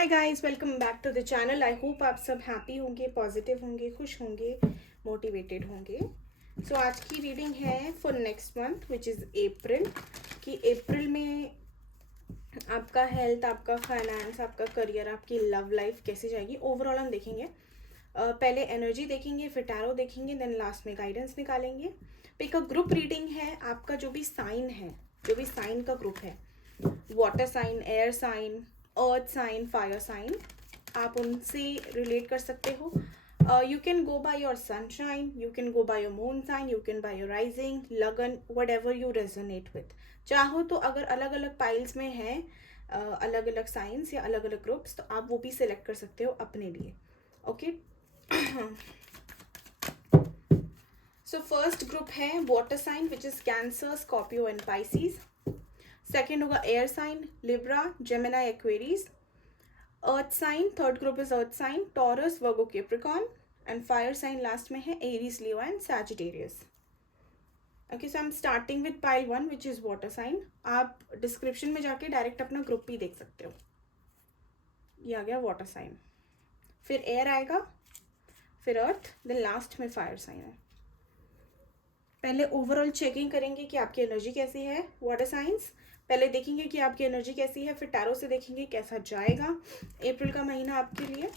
Hi guys, welcome back to the channel. I hope आप सब happy होंगे, positive होंगे, खुश होंगे, मोटिवेटेड होंगे। सो आज की रीडिंग है for next month which is अप्रैल। कि अप्रैल में आपका हेल्थ, आपका फाइनेंस, आपका करियर, आपकी लव लाइफ कैसे जाएगी, ओवरऑल हम देखेंगे। पहले एनर्जी देखेंगे, फिर टैरो देखेंगे, देन लास्ट में गाइडेंस निकालेंगे। पिक अ ग्रुप रीडिंग है। आपका जो भी साइन है, जो भी साइन का ग्रुप है, water sign, air sign, earth sign, fire sign, आप उनसे रिलेट कर सकते हो। You can go by your sun sign, you can go by your moon sign, you can by your rising, लगन, whatever you resonate with. चाहो तो अगर अलग अलग पाइल्स में है अलग अलग साइंस या अलग अलग ग्रुप्स, तो आप वो भी सिलेक्ट कर सकते हो अपने लिए। ओके, सो फर्स्ट ग्रुप है water sign which is Cancer, Scorpio and Pisces. Second होगा air sign, Libra, Gemini, Aquarius. Earth sign, third group is earth sign, Taurus, Virgo, Capricorn. And fire sign last में है Aries, Leo and Sagittarius. Okay, so I am starting with pile one which is water sign. आप description में जाके direct अपना group भी देख सकते हो। ये आ गया वाटर साइन, फिर एयर आएगा, फिर अर्थ, देन लास्ट में फायर साइन है। पहले ओवरऑल चेकिंग करेंगे कि आपकी एनर्जी कैसी है। वाटर साइंस पहले देखेंगे कि आपकी एनर्जी कैसी है, फिर टैरो से देखेंगे कैसा जाएगा अप्रैल का महीना आपके लिए,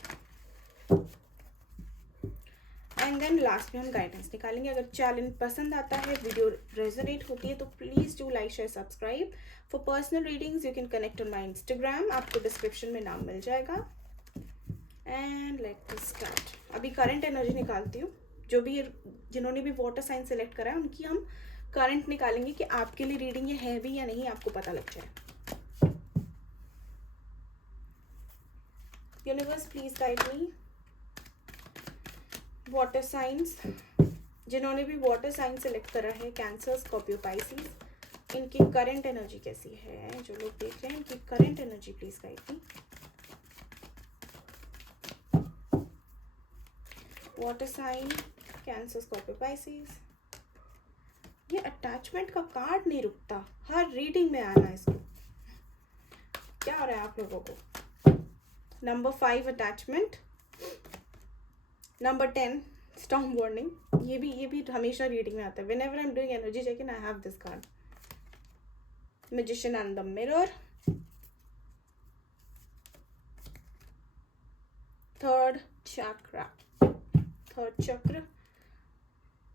एंड देन लास्ट में हम गाइडेंस निकालेंगे। अगर चैनल पसंद आता है, वीडियो रेजोनेट होती है, तो please do like, share, subscribe. For personal readings you can connect on my Instagram, आपको डिस्क्रिप्शन में नाम मिल जाएगा। And let us start. अभी करंट एनर्जी निकालती हूँ। जो भी जिन्होंने भी वाटर साइन सेलेक्ट करा है उनकी हम करंट निकालेंगे कि आपके लिए रीडिंग ये है भी या नहीं, आपको पता लग जाए। Universe please guide me. Water science, जिन्होंने भी वाटर साइन सेलेक्ट करा है, कैंसर, स्कॉर्पियो, पाइसीज, इनकी करंट एनर्जी कैसी है। जो लोग देख रहे हैं इनकी current energy please guide me. Water sign, Cancer, Scorpio, Pisces. ये अटैचमेंट का कार्ड नहीं रुकता, हर रीडिंग में आना है इसको। क्या हो रहा है आप लोगों को। Number 5 attachment, number 10 storm warning. ये भी हमेशा रीडिंग में आता है। Whenever I am doing energy checking I have this card. Magician and the mirror, third chakra,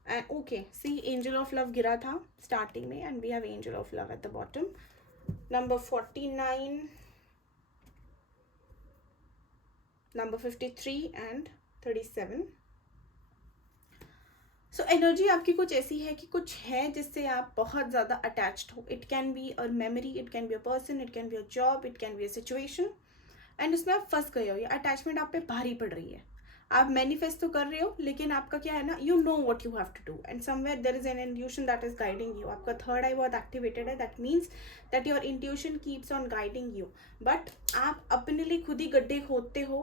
and okay, see angel of love गिरा था स्टार्टिंग में, and we have angel of love at the bottom. Number 49, number 53 and 37। So energy आपकी कुछ ऐसी है कि कुछ है जिससे आप बहुत ज़्यादा अटैच्ड हो। It can be a memory, it can be a person, it can be a job, it can be a situation, and उसमें आप फंस गए हो। ये अटैचमेंट आप पे भारी पड़ रही है। आप मैनिफेस्ट तो कर रहे हो, लेकिन आपका क्या है ना, you know what you have to do, and somewhere there is an intuition that is guiding you. आपका थर्ड आई बहुत एक्टिवेटेड है, that means that your intuition keeps on guiding you, but आप अपने लिए खुद ही गड्ढे खोदते हो।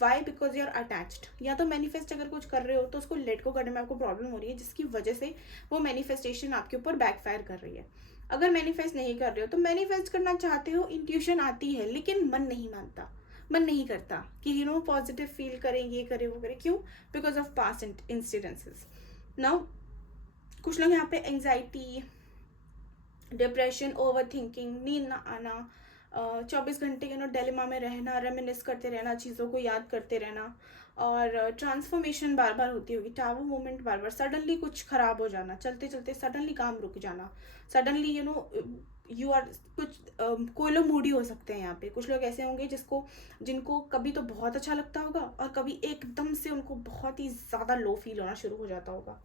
Why? Because you are attached. या तो मैनिफेस्ट अगर कुछ कर रहे हो तो उसको लेट को करने में आपको प्रॉब्लम हो रही है, जिसकी वजह से वो मैनिफेस्टेशन आपके ऊपर बैकफायर कर रही है। अगर मैनिफेस्ट नहीं कर रहे हो तो मैनिफेस्ट करना चाहते हो, इंट्यूशन आती है, लेकिन मन नहीं मानता, मन नहीं करता कि पॉजिटिव फील करें, ये करें, वो करें। क्यों? Because of past incidences. Now कुछ लोग यहाँ पे एंजाइटी, डिप्रेशन, ओवर थिंकिंग, नींद ना आना, 24 घंटे डिलेमा में रहना, रेमिनिस करते रहना, चीज़ों को याद करते रहना, और ट्रांसफॉर्मेशन बार बार होती होगी, टावर मूवमेंट बार बार, सडनली कुछ खराब हो जाना, चलते चलते सडनली काम रुक जाना, सडनली यू आर कुछ कोई लोग मूडी हो सकते हैं। यहाँ पे कुछ लोग ऐसे होंगे जिनको कभी तो बहुत अच्छा लगता होगा और कभी एकदम से उनको बहुत ही ज़्यादा लो फील होना शुरू हो जाता होगा।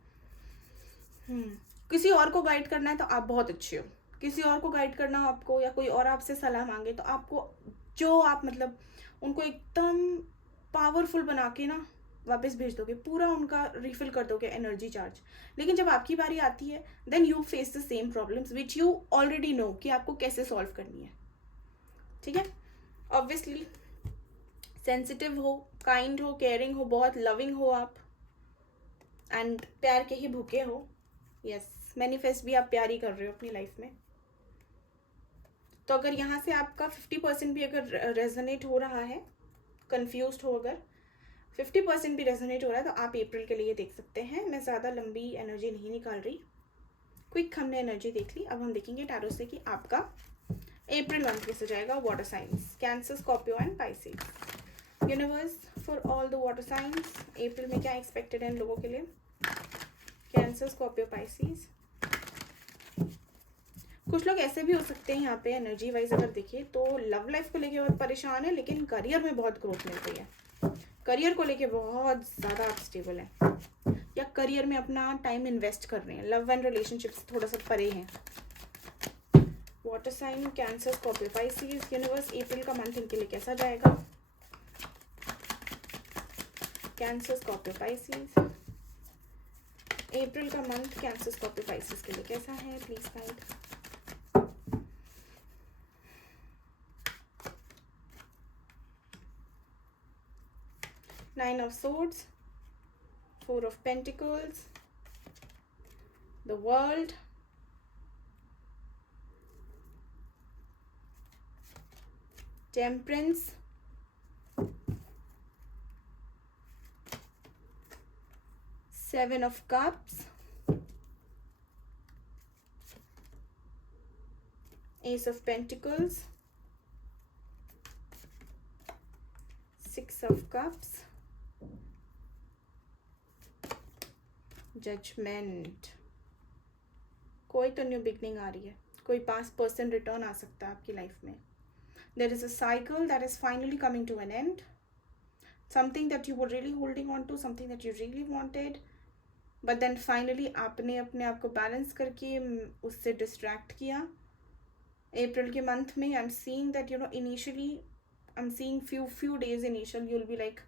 किसी और को गाइड करना है तो आप बहुत अच्छे हो। किसी और को गाइड करना हो आपको, या कोई और आपसे सलाह मांगे, तो आपको जो आप मतलब उनको एकदम पावरफुल बना के ना वापस भेज दोगे, पूरा उनका रिफिल कर दोगे एनर्जी चार्ज। लेकिन जब आपकी बारी आती है, then you face the same problems which you already know कि आपको कैसे सॉल्व करनी है। ठीक है? ऑब्वियसली सेंसिटिव हो, काइंड हो, केयरिंग हो, बहुत लविंग हो आप, एंड प्यार के ही भूखे हो। यस, मैनिफेस्ट भी आप प्यार ही कर रहे हो अपनी लाइफ में। तो अगर यहाँ से आपका 50% भी अगर रेजोनेट हो रहा है, कंफ्यूज्ड हो, अगर 50% भी रेजोनेट हो रहा है तो आप अप्रैल के लिए देख सकते हैं. मैं ज़्यादा लंबी एनर्जी नहीं निकाल रही, क्विक हमने एनर्जी देख ली. अब हम देखेंगे टैरो से कि आपका अप्रैल मंथ कैसे जाएगा. Water signs, Cancer, Scorpio and Pisces. Universe for all the water signs, April में क्या एक्सपेक्टेड है इन लोगों के लिए. Cancer, Scorpio, Pisces. कुछ लोग ऐसे भी हो सकते हैं यहाँ पे एनर्जी वाइज अगर देखिए तो लव लाइफ को लेके बहुत परेशान है, लेकिन करियर में बहुत ग्रोथ मिल रही है. करियर को लेके बहुत ज़्यादा आप स्टेबल हैं, या करियर में अपना टाइम इन्वेस्ट कर रहे हैं. लव एंड रिलेशनशिप्स थोड़ा सा परे हैं. Water sign, Cancer, Scorpio, Pisces. Universe April का मंथ इनके लिए कैसा जाएगा. Cancer, Scorpio, Pisces. अप्रैल का मंथ कैंसर, स्कॉर्पियो, पाइसेस के लिए कैसा है. Please guide. Nine of Swords, Four of Pentacles, the World, Temperance, Seven of Cups, Ace of Pentacles, Six of Cups, judgement. कोई तो न्यू बिगनिंग आ रही है, कोई पास्ट पर्सन रिटर्न आ सकता है आपकी लाइफ में. There is a cycle that is finally coming to an end. Something that you were really holding on to, something that you really wanted, but then finally आपने अपने आप को balance करके उससे डिस्ट्रैक्ट किया. अप्रैल के मंथ में I am seeing that you know initially I am seeing few days initial you'll be like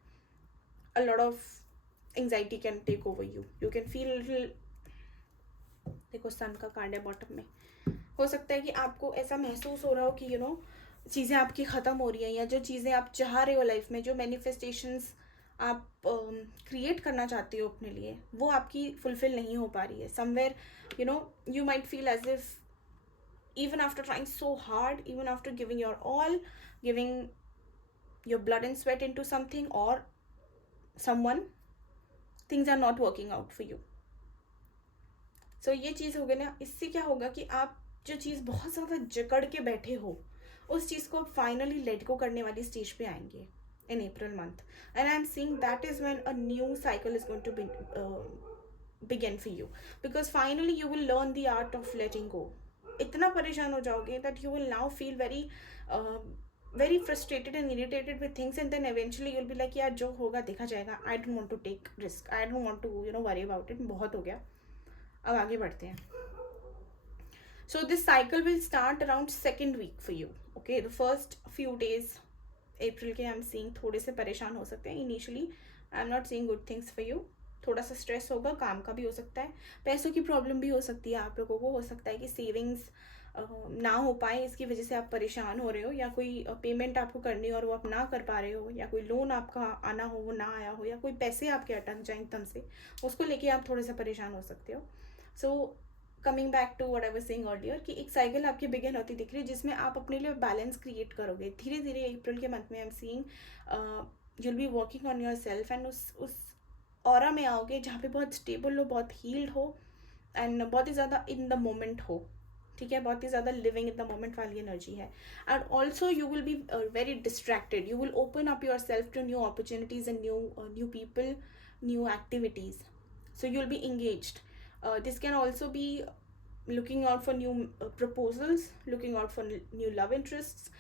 a lot of anxiety can take over you. You can feel little. देखो sun का card है bottom में. हो सकता है कि आपको ऐसा महसूस हो रहा हो कि यू नो चीज़ें आपकी ख़त्म हो रही हैं, या जो चीज़ें आप चाह रहे हो लाइफ में, जो मैनिफेस्टेशंस आप क्रिएट करना चाहते हो अपने लिए, वो आपकी फुलफिल नहीं हो पा रही है. Somewhere you know you might feel as if even after trying so hard, even after giving your all, giving your blood and sweat into something or someone, things are not working out for you. So ये चीज़ हो गई ना. इससे क्या होगा कि आप जो चीज़ बहुत ज़्यादा जकड़ के बैठे हो, उस चीज़ को आप फाइनली लेट गो करने वाली स्टेज पे आएंगे in April month. And I'm seeing that is when a new cycle is going to begin for you, because finally you will learn the art of letting go. इतना परेशान हो जाओगे that you will now feel very frustrated and irritated with things, and then eventually you'll be like यार जो होगा देखा जाएगा. I don't want to take risk, I don't want to worry about it. बहुत हो गया, अब आगे बढ़ते हैं. So this cycle will start around second week for you. Okay, the first few days April के I'm seeing थोड़े से परेशान हो सकते हैं. Initially I'm not seeing good things for you. थोड़ा सा स्ट्रेस होगा, काम का भी हो सकता है, पैसों की प्रॉब्लम भी हो सकती है आप लोगों को. हो सकता है कि सेविंग्स ना हो पाए, इसकी वजह से आप परेशान हो रहे हो, या कोई पेमेंट आपको करनी हो और वो आप ना कर पा रहे हो, या कोई लोन आपका आना हो वो ना आया हो, या कोई पैसे आपके अटक जाएं एकदम से, उसको लेके आप थोड़े से परेशान हो सकते हो. So coming back to what I was saying earlier कि एक साइकिल आपकी बिगिन होती दिख रही है जिसमें आप अपने लिए बैलेंस क्रिएट करोगे धीरे धीरे. अप्रैल के मंथ में I am seeing you'll be working on your self, and उस ऑरा में आओगे जहाँ पे बहुत स्टेबल हो, बहुत हील्ड हो, एंड बहुत ही ज़्यादा इन द मोमेंट हो. ठीक है, बहुत ही ज़्यादा लिविंग इन द मोमेंट वाली एनर्जी है. And also you will be very distracted. You will open up your self to new opportunities and new people, new activities. So you will be engaged. This can also be looking out for new proposals, looking out for new love interests,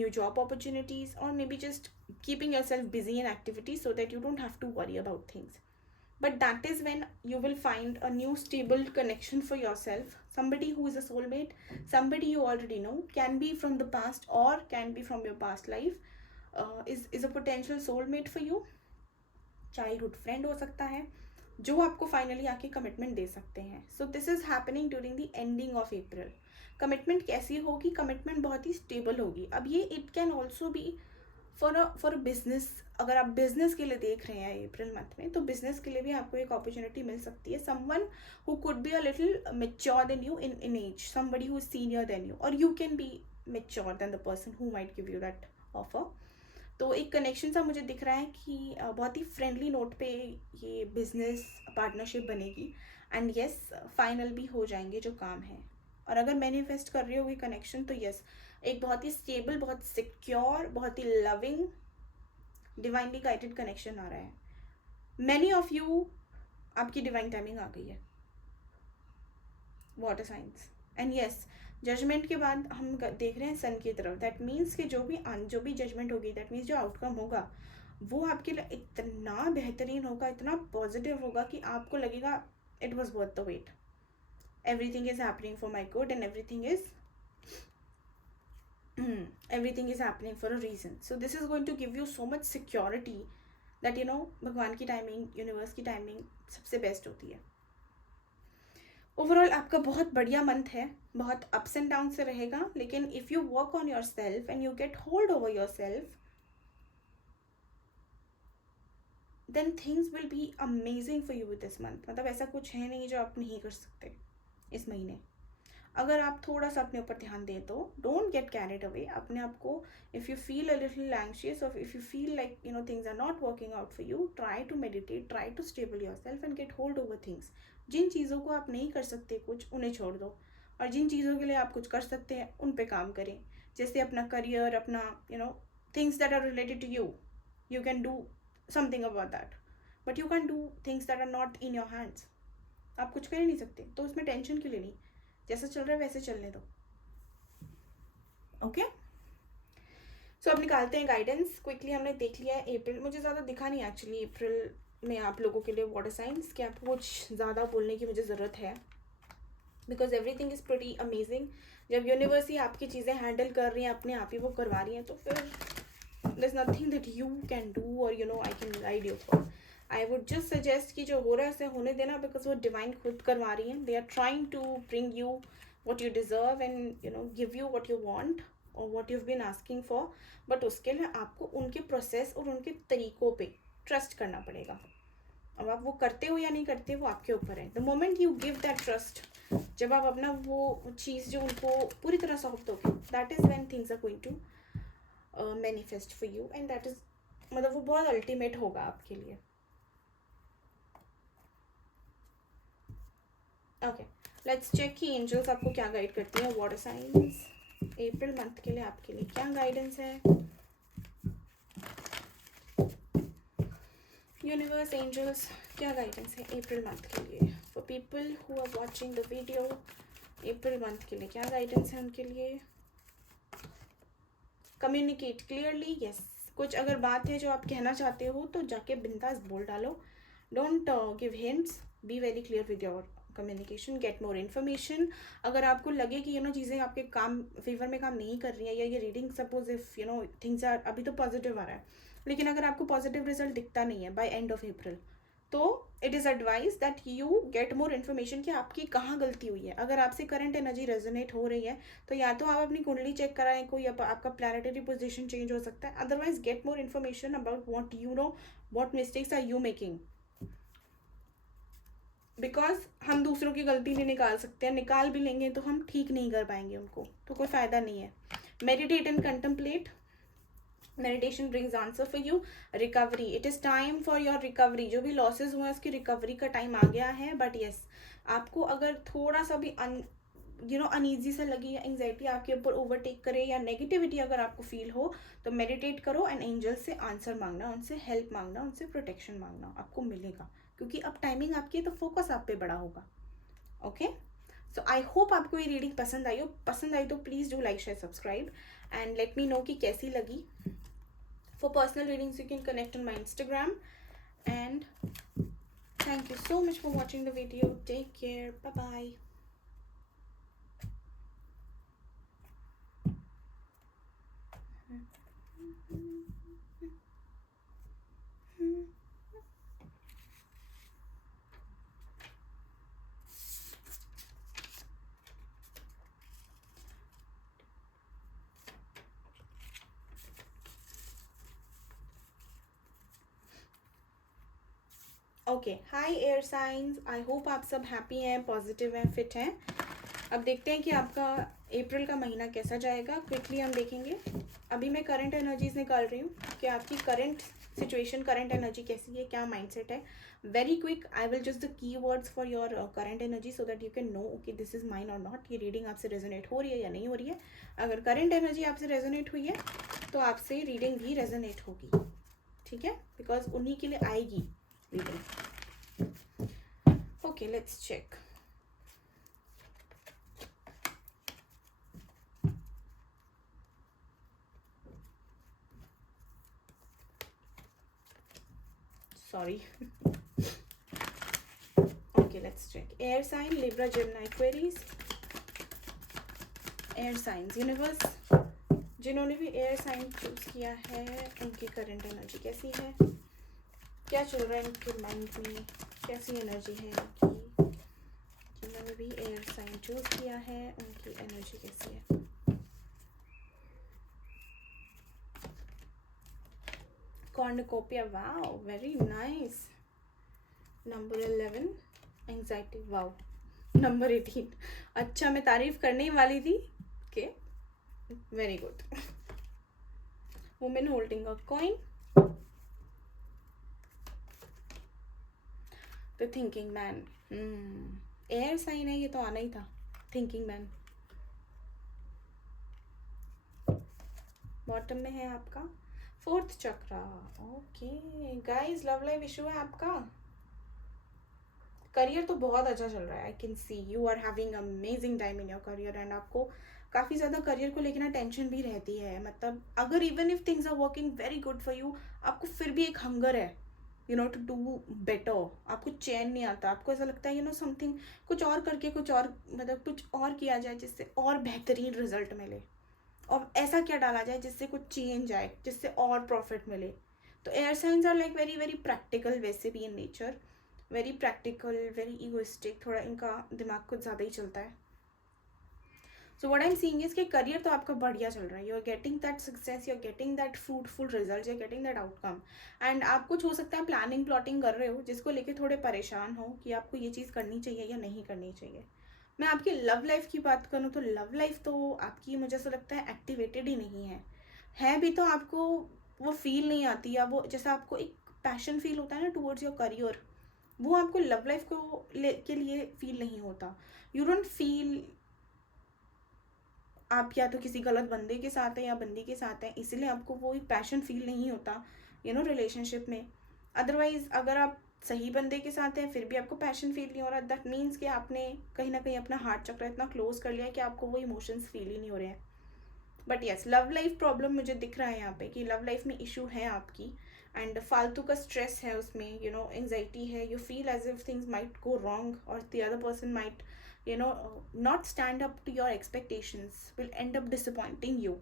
new job opportunities, or maybe just keeping yourself busy in activities so that you don't have to worry about things. But that is when you will find a new stable connection for yourself, somebody who is a soulmate, somebody you already know, can be from the past or can be from your past life, is a potential soulmate for you. childhood friend हो सकता है जो आपको finally आके commitment दे सकते हैं. So this is happening during the ending of April. Commitment कैसी होगी? कमिटमेंट बहुत ही स्टेबल होगी. अब ये it can also be for a business. अगर आप बिजनेस के लिए देख रहे हैं अप्रैल मंथ में, तो बिजनेस के लिए भी आपको एक अपॉर्चुनिटी मिल सकती है. Someone who could be a little mature than you in age, somebody who is senior than you, और you can be mature than the person who might give you that offer. तो एक connection सा मुझे दिख रहा है कि बहुत ही फ्रेंडली नोट पे ये बिजनेस पार्टनरशिप बनेगी, एंड यस फाइनल भी हो जाएंगे जो काम है। और अगर मैनिफेस्ट कर रही होगी कनेक्शन, तो यस एक बहुत ही स्टेबल, बहुत सिक्योर, बहुत ही लविंग, डिवाइनली गाइडेड कनेक्शन आ रहा है। मैनी ऑफ यू, आपकी डिवाइन टाइमिंग आ गई है, water science. And yes judgement के बाद हम देख रहे हैं सन की तरफ। दैट मीन्स कि जो भी जजमेंट होगी, दैट मीन्स जो आउटकम होगा वो आपके लिए इतना बेहतरीन होगा, इतना पॉजिटिव होगा कि आपको लगेगा it was worth the wait, everything is happening for my good, and everything is happening for a reason. So this is going to give you so much security that भगवान की टाइमिंग, यूनिवर्स की timing सबसे best होती है। Overall आपका बहुत बढ़िया month है, बहुत अप्स एंड डाउन से रहेगा, लेकिन if you work on your self and you get hold over your self, then things will be amazing for you with this month. मतलब ऐसा कुछ है नहीं जो आप नहीं कर सकते इस महीने, अगर आप थोड़ा सा अपने ऊपर ध्यान दें तो। डोंट गेट कैरिड अवे अपने आप को। If you feel a little anxious, और if you feel like things are not working out for you, try to meditate, try to stable your self and get hold over things. जिन चीज़ों को आप नहीं कर सकते कुछ, उन्हें छोड़ दो, और जिन चीज़ों के लिए आप कुछ कर सकते हैं उन पे काम करें। जैसे अपना करियर, अपना things that are related to you, you can do something about that, but you can do things that are not in your hands. आप कुछ कर ही नहीं सकते, तो उसमें टेंशन क्यों लेनी, जैसा चल रहा है वैसे चलने दो। ओके, सो अब निकालते हैं गाइडेंस क्विकली। हमने देख लिया है अप्रैल, मुझे ज़्यादा दिखा नहीं एक्चुअली अप्रैल में आप लोगों के लिए वाटर साइंस कि आपको कुछ ज़्यादा बोलने की मुझे ज़रूरत है, because everything is pretty amazing. जब यूनिवर्स ही आपकी चीज़ें हैंडल कर रही हैं, अपने आप ही वो करवा रही हैं, तो फिर there is nothing that you can do और I can guide you for. I would just suggest कि जो हो रहा है उसे होने देना, बिकॉज वो डिवाइन खुद करवा रही हैं। They are trying to bring you what you deserve and give you what you want or what you've been asking for, but उसके लिए आपको उनके प्रोसेस और उनके तरीक़ों पे ट्रस्ट करना पड़ेगा। अब आप वो करते हो या नहीं करते, वो आपके ऊपर है। The moment you give that trust, जब आप अपना वो चीज़ जो उनको पूरी तरह सौंप दोगे, that is when things are going to manifest for you, and that is मतलब वो बहुत अल्टीमेट होगा आपके लिए। ओके, लेट्स चेक कि एंजल्स आपको क्या गाइड करती है। वाटर साइंस अप्रैल मंथ के लिए आपके लिए क्या गाइडेंस है। यूनिवर्स, एंजल्स, क्या गाइडेंस है अप्रैल मंथ के लिए for people who are watching the video. April month के लिए क्या गाइडेंस है उनके लिए। Communicate clearly, yes. कुछ अगर बात है जो आप कहना चाहते हो तो जाके बिंदास बोल डालो। Don't give hints, be very clear with your communication, gate more information. अगर आपको लगे कि चीज़ें आपके काम फेवर में काम नहीं कर रही हैं, या ये reading suppose if things are, अभी तो पॉजिटिव आ रहा है, लेकिन अगर आपको पॉजिटिव रिजल्ट दिखता नहीं है बाय एंड ऑफ अप्रैल, तो it is advise that you get more information कि आपकी कहाँ गलती हुई है। अगर आपसे करंट एनर्जी रेजोनेट हो रही है, तो या तो आप अपनी कुंडली चेक कराएं, कोई आपका प्लैनेटरी पोजीशन चेंज हो सकता है। Otherwise get more information about what mistakes are you making, because हम दूसरों की गलती नहीं निकाल सकते हैं, निकाल भी लेंगे तो हम ठीक नहीं कर पाएंगे उनको, तो कोई फ़ायदा नहीं है। Meditate and contemplate, meditation brings answer for you. Recovery, it is time for your recovery. जो भी लॉसेज हुए हैं उसकी रिकवरी का टाइम आ गया है। बट येस, आपको अगर थोड़ा सा भी अनईजी सा लगी, या एंग्जाइटी आपके ऊपर ओवरटेक करे, या नेगेटिविटी अगर आपको फील हो, तो मेडिटेट करो एंड एंजल से आंसर मांगना, उनसे हेल्प मांगना, उनसे प्रोटेक्शन मांगना, आपको मिलेगा, क्योंकि अब टाइमिंग आपकी है तो फोकस आप पे बड़ा होगा। ओके, सो आई होप आपको ये रीडिंग पसंद आई हो। पसंद आई तो please do like, share, subscribe and let me no कि कैसी लगी। For personal readings, you can connect on my Instagram. And thank you so much for watching the video. Take care. Bye-bye. Okay, hi air science, I hope आप सब happy हैं, positive हैं, fit हैं। अब देखते हैं कि आपका अप्रैल का महीना कैसा जाएगा क्विकली हम देखेंगे। अभी मैं करंट एनर्जीज निकाल रही हूँ कि आपकी करंट सिचुएशन, करंट एनर्जी कैसी है, क्या माइंडसेट है। Very quick I will just the key words for your current energy so that you can know okay this is mine और नॉट। ये रीडिंग आपसे रेजोनेट हो रही है या नहीं हो रही है। अगर करंट एनर्जी आपसे रेजोनेट हुई है तो आपसे रीडिंग भी रेजोनेट होगी, ठीक है, बिकॉज उन्हीं के लिए आएगी reading. Okay let's check. Sorry. Okay, let's check. Air sign, Libra, Gemini, Aquarius. Air signs, universe. जिन्होंने भी एयर साइन चूज किया है उनकी करंट एनर्जी कैसी है, क्या चल रहा है इनके माइंड में, कैसी एनर्जी है इनकी। जिन्होंने भी एयर साइन चूज किया है उनकी एनर्जी कैसी है। Cornucopia, wow very nice. Number 11 anxiety, wow. Number 18, अच्छा मैं तारीफ करने ही वाली थी। Okay very good. Woman holding a coin, the thinking man. Air sign है, ये तो आना ही था, थिंकिंग मैन। बॉटम में है आपका 4th chakra. Okay guys, love life issue है आपका। करियर तो बहुत अच्छा चल रहा है, I can see you are having amazing time in your career and आपको काफ़ी ज़्यादा करियर को लेकर ना टेंशन भी रहती है। मतलब अगर even if things are working very good for you, आपको फिर भी एक हंगर है you know to do better. आपको चैन नहीं आता, आपको ऐसा लगता है यू नो समथिंग, कुछ और करके कुछ और, मतलब कुछ और किया जाए जिससे और बेहतरीन रिजल्ट मिले, और ऐसा क्या डाला जाए जिससे कुछ चेंज आए, जिससे और प्रॉफिट मिले। तो air science are like very very practical, वैसे भी in nature very practical, very egoistic, थोड़ा इनका दिमाग कुछ ज़्यादा ही चलता है। So what I am seeing is कि करियर तो आपका बढ़िया चल रहा है, you are getting that success, you are getting that fruitful result, you are getting that outcome. And आप कुछ हो सकता है प्लानिंग प्लॉटिंग कर रहे हो जिसको लेके थोड़े परेशान हो कि आपको ये चीज़ करनी चाहिए या नहीं करनी चाहिए। मैं आपकी लव लाइफ की बात करूँ तो लव लाइफ तो आपकी मुझे ऐसा लगता है एक्टिवेटेड ही नहीं है भी तो आपको वो फील नहीं आती, या वो जैसा आपको एक पैशन फील होता है ना टूवर्ड्स योर करियर, वो आपको लव लाइफ को के लिए फील नहीं होता। यू डोंट फील आप या तो किसी गलत बंदे के साथ हैं या बंदी के साथ हैं, इसलिए आपको वो एक पैशन फील नहीं होता यू नो रिलेशनशिप में। अदरवाइज अगर आप सही बंदे के साथ हैं फिर भी आपको पैशन फील नहीं हो रहा, दैट मीन्स कि आपने कहीं ना कहीं अपना हार्ट चक्र इतना क्लोज कर लिया है कि आपको वो इमोशंस फील ही नहीं हो रहे हैं। But yes, love life problem मुझे दिख रहा है यहाँ पे कि लव लाइफ में इशू है आपकी, एंड फालतू का स्ट्रेस है उसमें, यू नो एंजाइटी है, you feel as if things might go wrong और the other person might you know not stand up to your expectations, will end up disappointing you.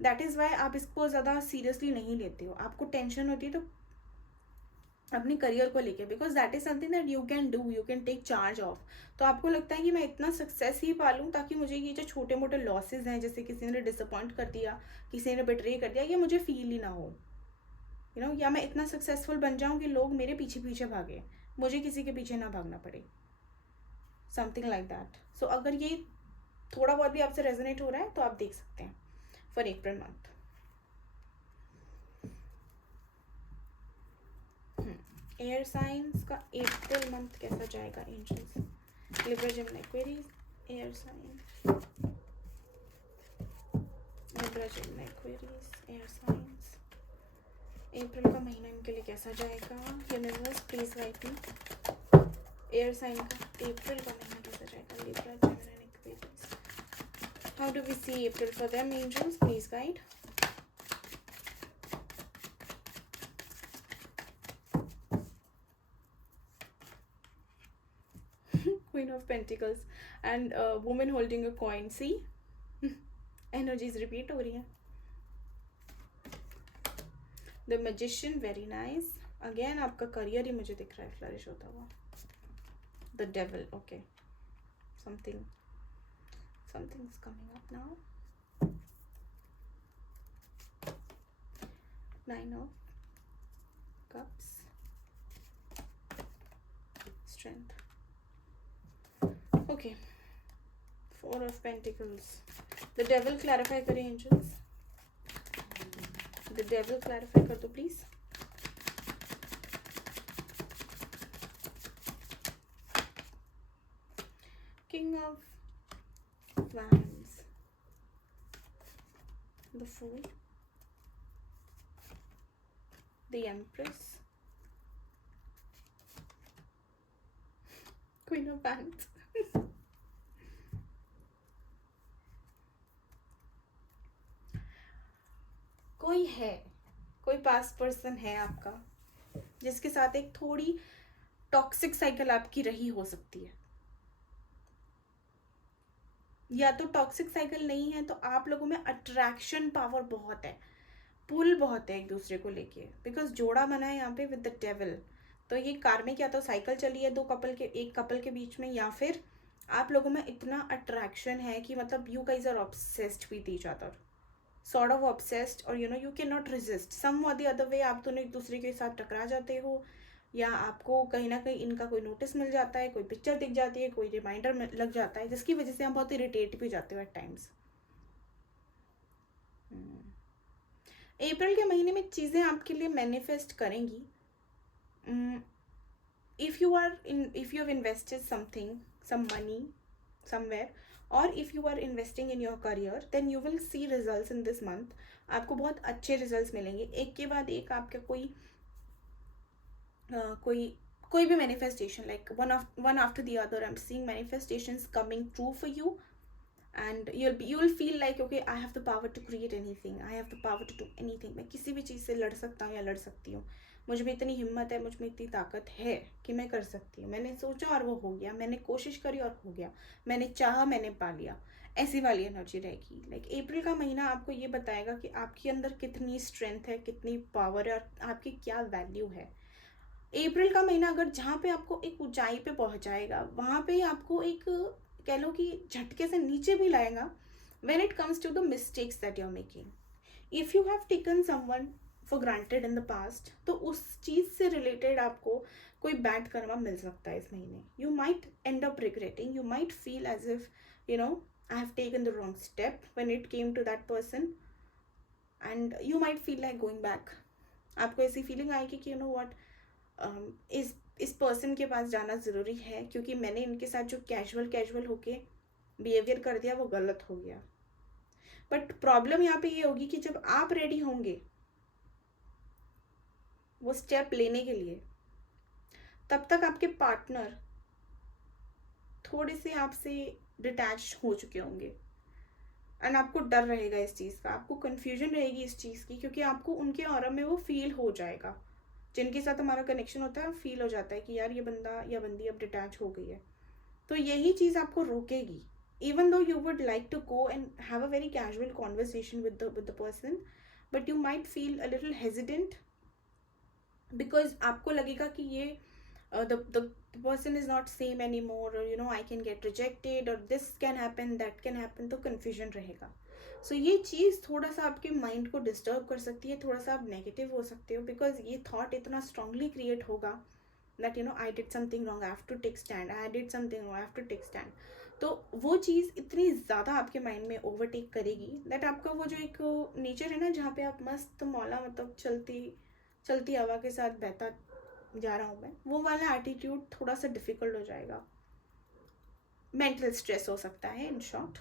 that is why आप इसको ज़्यादा seriously नहीं लेते हो, आपको tension होती है तो अपने करियर को लेके, because that is something that you can do, you can take charge of. तो आपको लगता है कि मैं इतना सक्सेस ही पालूँ ताकि मुझे ये जो छोटे मोटे लॉसेज हैं, जैसे किसी ने डिसअपॉइंट कर दिया, किसी ने बिट्रे कर दिया, ये मुझे फील ही ना हो यू नो, या मैं इतना सक्सेसफुल बन जाऊँ कि लोग मेरे पीछे पीछे भागे, मुझे किसी के पीछे ना भागना पड़े, समथिंग लाइक दैट। सो अगर ये थोड़ा बहुत भी आपसे रेजोनेट हो रहा है तो आप देख सकते हैं for April month. Air signs का अप्रैल मंथ कैसा जाएगा angels. Libra Gemini Aquarius, air sign, Libra Gemini Aquarius, air signs, April का महीना इनके लिए कैसा जाएगा। Universe please guide me, air sign का अप्रैल का महीना कैसा जाएगा। Libra Gemini Aquarius, how do we see April for them angels, please guide. Queen of Pentacles and woman holding a coin, see energies repeat हो रही हैं। The magician, very nice, again आपका career ही मुझे दिख रहा है फ्लरिश होता हुआ। The devil, okay, something's coming up now. 9 of cups, strength, okay, 4 of Pentacles. The Devil clarify करें angels. The Devil clarify कर दो please. King of Wands. The Fool. The Empress. Queen of Wands. कोई है, कोई past person है आपका जिसके साथ एक थोड़ी टॉक्सिक साइकिल आपकी रही हो सकती है, या तो टॉक्सिक साइकिल नहीं है तो आप लोगों में अट्रैक्शन पावर बहुत है, पुल बहुत है एक दूसरे को लेके, बिकॉज जोड़ा बना है यहाँ पे विद द डेविल। तो ये कार्मिक या तो साइकिल चली है एक कपल के बीच में, या फिर आप लोगों में इतना अट्रैक्शन है कि मतलब you guys are obsessed with each other, sort of obsessed, और you can not resist some और द अदर वे। आप दोनों एक दूसरे के साथ टकरा जाते हो, या आपको कहीं ना कहीं इनका कोई नोटिस मिल जाता है, कोई पिक्चर दिख जाती है, कोई रिमाइंडर लग जाता है, जिसकी वजह से आप बहुत इरिटेट भी जाते हो एट टाइम्स। अप्रैल के महीने में चीज़ें आपके लिए मैनिफेस्ट करेंगी। If you have invested something, some money somewhere, और if you are investing in your career, then you will see results in this month. आपको बहुत अच्छे रिजल्ट्स मिलेंगे, एक के बाद एक आपका कोई भी manifestation, like one after the other. I am seeing manifestations coming true for you, and you will feel like okay, I have the power to create anything, I have the power to do anything। मैं किसी भी चीज़ से लड़ सकता हूँ या लड़ सकती हूँ, मुझ में इतनी हिम्मत है, मुझ में इतनी ताकत है कि मैं कर सकती हूँ। मैंने सोचा और वो हो गया, मैंने कोशिश करी और हो गया, मैंने चाहा मैंने पा लिया, ऐसी वाली एनर्जी रहेगी। लाइक अप्रैल का महीना आपको ये बताएगा कि आपके अंदर कितनी स्ट्रेंथ है, कितनी पावर है, और आपकी क्या वैल्यू है। अप्रैल का महीना अगर जहाँ पे आपको एक ऊंचाई पे पहुँचाएगा, वहाँ पे आपको एक कह लो कि झटके से नीचे भी लाएगा। When it comes to the mistakes that you are making, if you have taken someone for granted in the past, तो उस चीज़ से रिलेटेड आपको कोई बैड कर्मा मिल सकता है इस महीने। You might end up regretting, you might feel as if I have taken the wrong step when it came to that person, and you might feel like going back. आपको ऐसी feeling आएगी कि what, इस person के पास जाना ज़रूरी है, क्योंकि मैंने इनके साथ जो कैजुअल होके बिहेवियर कर दिया वो गलत हो गया। बट प्रॉब्लम यहाँ पे ये होगी कि जब आप रेडी होंगे वो स्टेप लेने के लिए, तब तक आपके पार्टनर थोड़े से आपसे डिटैच हो चुके होंगे, एंड आपको डर रहेगा इस चीज़ का, आपको कन्फ्यूजन रहेगी इस चीज़ की, क्योंकि आपको उनके ऑरा में वो फील हो जाएगा। जिनके साथ हमारा कनेक्शन होता है, फील हो जाता है कि यार ये बंदा या बंदी अब डिटैच हो गई है। तो यही चीज़ आपको रोकेगी, even though you would like to go and have a very casual conversation with the person, but you might feel a little hesitant, because आपको लगेगा कि ये the person is not same anymore, or I can get rejected, or this can happen, that can happen, तो confusion रहेगा। सो ये चीज़ थोड़ा सा आपके माइंड को डिस्टर्ब कर सकती है, थोड़ा सा आप नेगेटिव हो सकते हो, बिकॉज ये थॉट इतना स्ट्रांगली क्रिएट होगा that I did something wrong, I have to take stand, I did something wrong, I have to take stand. तो वो चीज़ इतनी ज़्यादा आपके माइंड में ओवरटेक करेगी दैट आपका वो जो एक नेचर है ना, जहाँ पे आप मस्त मौला, मतलब चलती हवा के साथ बहता जा रहा हूँ मैं, वो वाला एटीट्यूड थोड़ा सा डिफिकल्ट हो जाएगा। मेंटल स्ट्रेस हो सकता है in short,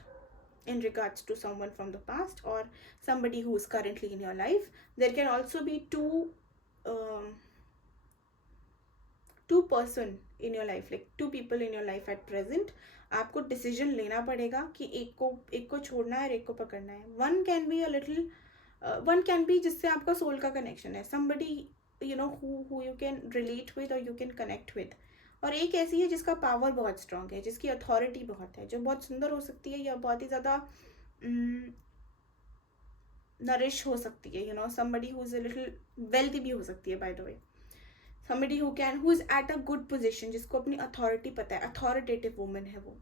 in regards to someone from the past or somebody who is currently in your life. There can also be two person in your life, like two people in your life at present. आपको decision लेना पड़ेगा कि एक को छोड़ना है और एक को पकड़ना है। One can be a little, one can be जिससे आपका सोल का कनेक्शन है, somebody who you can relate with or you can connect with, और एक ऐसी है जिसका पावर बहुत स्ट्रांग है, जिसकी अथॉरिटी बहुत है, जो बहुत सुंदर हो सकती है या बहुत ही ज़्यादा नरिश हो सकती है, somebody who is a little wealthy भी हो सकती है by the way, somebody who is at a good position, जिसको अपनी अथॉरिटी पता है, अथॉरिटेटिव वुमन है वो।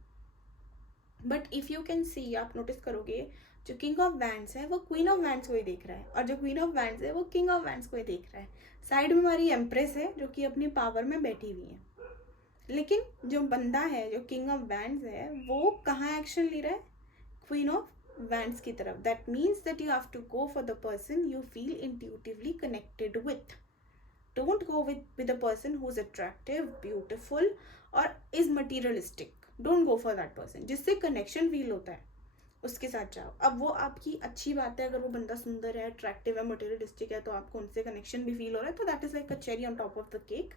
But if you can see, आप नोटिस करोगे जो किंग ऑफ वैंड्स है वो क्वीन ऑफ वैंड्स को ही देख रहा है, और जो क्वीन ऑफ वैंड्स है वो किंग ऑफ वैंड्स को ही देख रहा है। साइड में हमारी एम्प्रेस है जो कि अपनी पावर में बैठी हुई है। लेकिन जो बंदा है, जो किंग ऑफ वैंड्स है, वो कहाँ एक्शन ले रहा है? क्वीन ऑफ वैंड्स की तरफ. That means that you have to go for the person you feel intuitively connected with. Don't go with a person who's attractive, beautiful or is materialistic. Don't go for that person. जिससे connection feel होता है उसके साथ जाओ. अब वो आपकी अच्छी बात है, अगर वो बंदा सुंदर है, अट्रैक्टिव है, मटेरियलिस्टिक है, तो आपको उनसे कनेक्शन भी फील हो रहा है, तो that is like a cherry on top of the cake.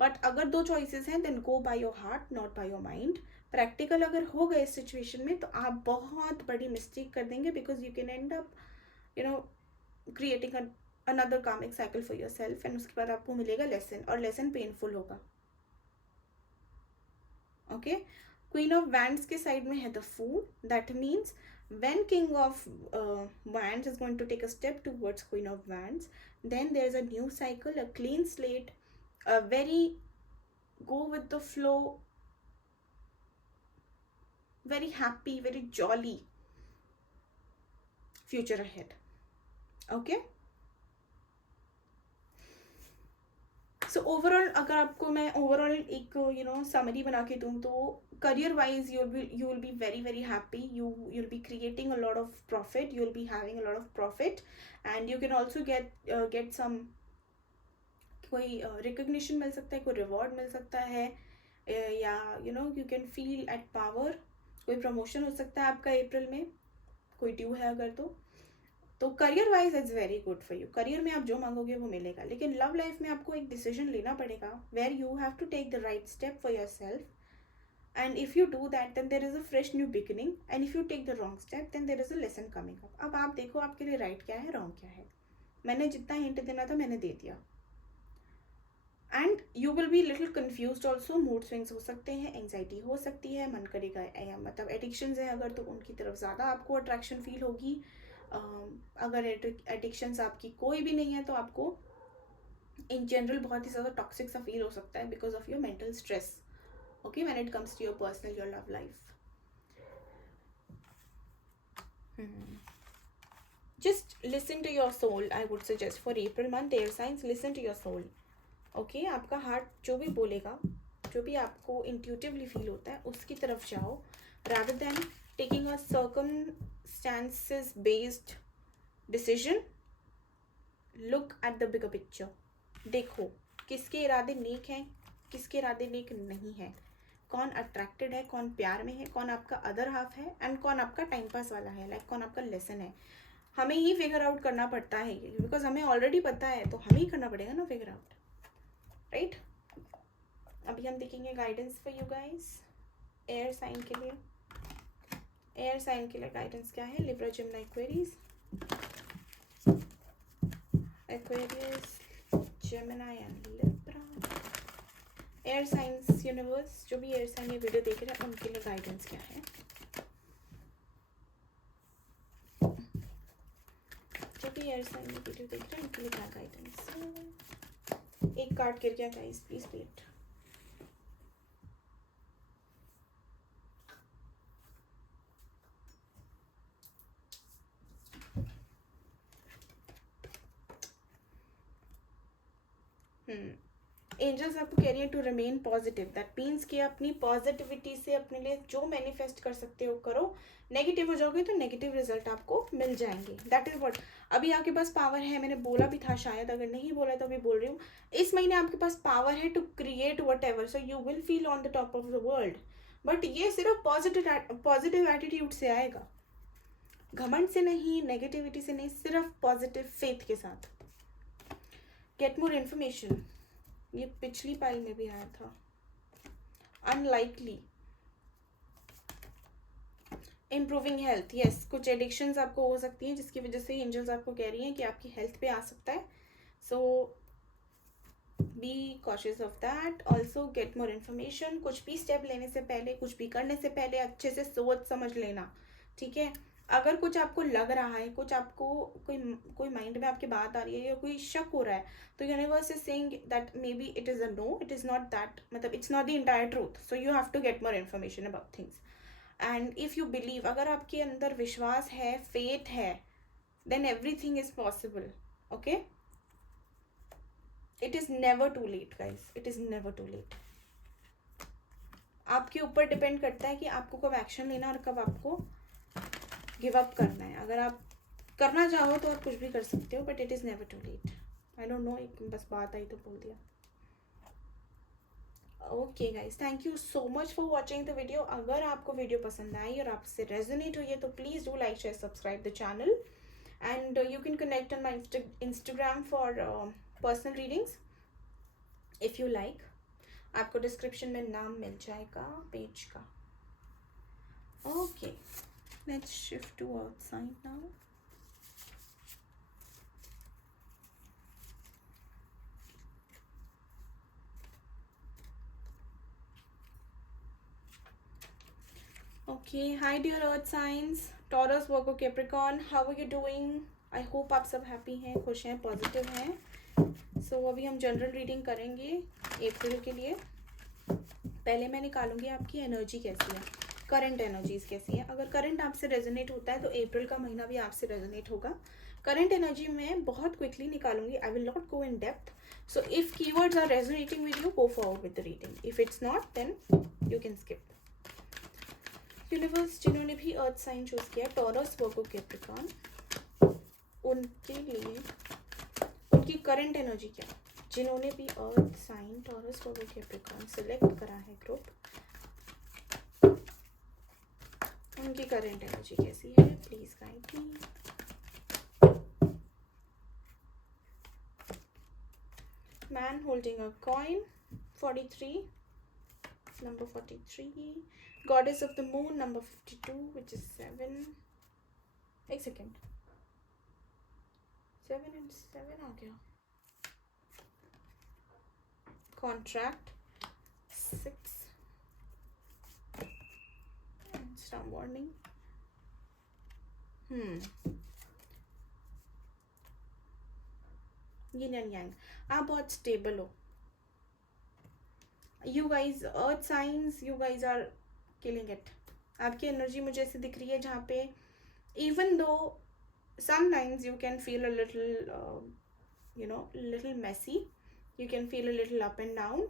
But अगर दो चॉइसेस हैं, then go by your heart, not by your mind. Practical अगर हो गए इस सिचुएशन में, तो आप बहुत बड़ी मिस्टेक कर देंगे, because you can end up creating another karmic cycle for your self. And उसके बाद आपको मिलेगा लेसन, और लेसन पेनफुल होगा. ओके. क्वीन ऑफ वैंड्स के साइड में है the fool. That means when king of wands is going to take a step towards queen of wands, then there's a new cycle, a clean slate, a very go with the flow, very happy, very jolly future ahead. Okay. So overall अगर आपको मैं overall एक summary बना के दूँ, तो career wise you will be very very happy. You'll be creating a lot of profit, you'll be having a lot of profit, and you can also get some कोई recognition मिल सकता है, कोई reward मिल सकता है, या you can feel at power. कोई promotion हो सकता है आपका अप्रैल में, कोई ड्यू है अगर तो career wise it's very good for you. Career में आप जो मांगोगे वो मिलेगा. लेकिन लव लाइफ में आपको एक डिसीजन लेना पड़ेगा, where you have to take the right step for your self. And if you do that, then there is a fresh new beginning. And if you take the wrong step, then there is a lesson coming up. अब आप देखो आपके लिए right क्या है, wrong क्या है. मैंने जितना हिंट देना था मैंने दे दिया. And you will be little confuse also. Mood swings हो सकते हैं, एंगजाइटी हो सकती है, मन करेगा मतलब एडिक्शंस है अगर, तो उनकी तरफ ज़्यादा आपको अट्रैक्शन फील होगी. अगर एडिक्शंस आपकी कोई भी नहीं है, तो आपको इन जनरल बहुत ही ज़्यादा टॉक्सिक सा फील हो सकता है because of your mental stress. Okay, when it comes to your personal, your love life. Just listen to your soul. I would suggest for April month, air signs, listen to your soul. Okay, आपका heart जो भी बोलेगा, जो भी आपको intuitively feel होता है, उसकी तरफ जाओ, rather than taking a circumstances based decision. Look at the bigger picture. देखो किसके इरादे नेक हैं, किसके इरादे नेक नहीं है, कौन अट्रैक्टेड है, कौन प्यार में है, कौन आपका अदर हाफ है, एंड कौन आपका टाइम पास वाला है, लाइक कौन आपका लेसन है. हमें ही फिगर आउट करना पड़ता है, बिकॉज हमें ऑलरेडी पता है, तो हमें ही करना पड़ेगा ना फिगर आउट, राइट. अभी हम देखेंगे guidance for you guys. Air sign के लिए, एयर साइन के लिए गाइडेंस क्या है? Libra, Gemini, Aquarius, Gemini and Libra. Air signs universe, जो भी एयर साइन ये वीडियो देख रहे हैं, उनके लिए गाइडेंस क्या है? जो भी एयर साइन ये वीडियो देख रहे हैं, उनके लिए क्या गाइडेंस? एक कार्ड गिर गया गाइस, प्लीज वेट. एंजल्स आपको कह रही है to remain positive. That means कि अपनी पॉजिटिविटी से अपने लिए जो मैनिफेस्ट कर सकते हो करो. नेगेटिव हो जाओगे तो नेगेटिव रिजल्ट आपको मिल जाएंगे. That is what. अभी आपके पास पावर है, मैंने बोला भी था शायद, अगर नहीं बोला तो अभी बोल रही हूँ. इस महीने आपके पास पावर है to create whatever, so you will feel on the top of the world. But ये सिर्फ पॉजिटिव एटीट्यूड से आएगा, घमंड से नहीं, नेगेटिविटी से नहीं, सिर्फ पॉजिटिव फेथ के साथ. गेट मोर इन्फॉर्मेशन, ये पिछली पाइल में भी आया था. अनलाइकली. Improving health, yes. कुछ एडिक्शंस आपको हो सकती हैं जिसकी वजह से एंजल्स आपको कह रही हैं कि आपकी हेल्थ पे आ सकता है. So be cautious of that. Also get more information. कुछ भी स्टेप लेने से पहले, कुछ भी करने से पहले अच्छे से सोच समझ लेना, ठीक है. अगर कुछ आपको लग रहा है, कुछ आपको कोई माइंड में आपकी बात आ रही है, या कोई शक हो रहा है, तो universe is saying that maybe it is a no, it is not that, मतलब it's not the entire truth. So you have to get more information about things. And if you believe, अगर आपके अंदर विश्वास है, faith है, then everything is possible. Okay, it is never too late guys, it is never too late. आपके ऊपर depend करता है कि आपको कब एक्शन लेना और कब आपको गिव अप करना है। अगर आप करना चाहो तो आप कुछ भी कर सकते हो, but it is never too late. I don't know, एक बस बात आई तो बोल दिया। Okay guys, thank you so much for watching the video. अगर आपको वीडियो पसंद आई और आपसे रेजोनेट हुई है तो please do like, share, subscribe the channel, and you can connect on my Instagram for personal readings if you like. आपको description में नाम मिल जाएगा पेज का। Okay, let's shift to outside now. Okay, hi dear earth signs, Taurus, Virgo, Capricorn, how are you doing? I hope आप सब happy हैं, खुश हैं, पॉजिटिव हैं। सो अभी हम जनरल रीडिंग करेंगे अप्रैल के लिए। पहले मैं निकालूंगी आपकी एनर्जी कैसी है, करंट एनर्जीज कैसी है। अगर करंट आपसे रेजोनेट होता है तो अप्रैल का महीना भी आपसे रेजोनेट होगा। करंट एनर्जी में बहुत क्विकली निकालूंगी, I will not go in depth. So if keywords are resonating with you, go forward with the reading. If it's not, then you can skip. Universe, जिन्होंने भी अर्थ साइन चूज किया, Taurus, Virgo, Capricorn, उनके लिए उनकी current energy क्या है? जिन्होंने भी earth sign Taurus, Virgo, Capricorn select करा है ग्रुप, उनकी करंट एनर्जी कैसी है? Please guide me. Man holding a coin, 43, number 43, goddess of the moon, number 52, which is 7. एक सेकेंड, 7 and 7 आ गया। Contract 6 and storm warning. yin and yang, आप बहुत stable हो। You guys, earth signs, you guys are killing it. आपकी energy मुझे ऐसे दिख रही है जहाँ पे even though sometimes you can feel a little little messy, you can feel a little up and down,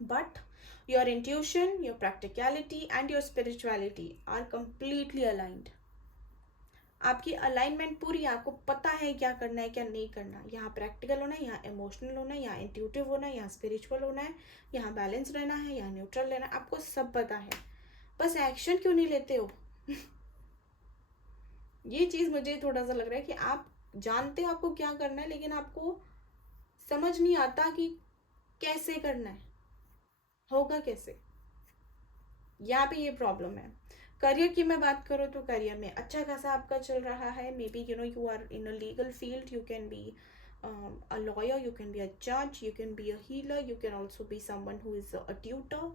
but your intuition, your practicality and your spirituality are completely aligned. आपकी alignment पूरी, आपको पता है क्या करना है क्या नहीं करना। यहाँ प्रैक्टिकल होना है, यहाँ इमोशनल होना है, यहाँ इंट्यूटिव होना है, यहाँ स्पिरिचुअल होना है, यहाँ बैलेंस रहना है, यहाँ न्यूट्रल रहना है, आपको सब पता है, बस एक्शन क्यों नहीं लेते हो? ये चीज़ मुझे थोड़ा सा लग रहा है कि आप जानते हो आपको क्या करना है, लेकिन आपको समझ नहीं आता कि कैसे करना है, होगा कैसे। यहाँ पे ये प्रॉब्लम है। करियर की मैं बात करूँ तो करियर में अच्छा खासा आपका चल रहा है। Maybe you are in a legal field, you can be a lawyer, you can be a judge, you can be a healer, you can also be someone who is a tutor,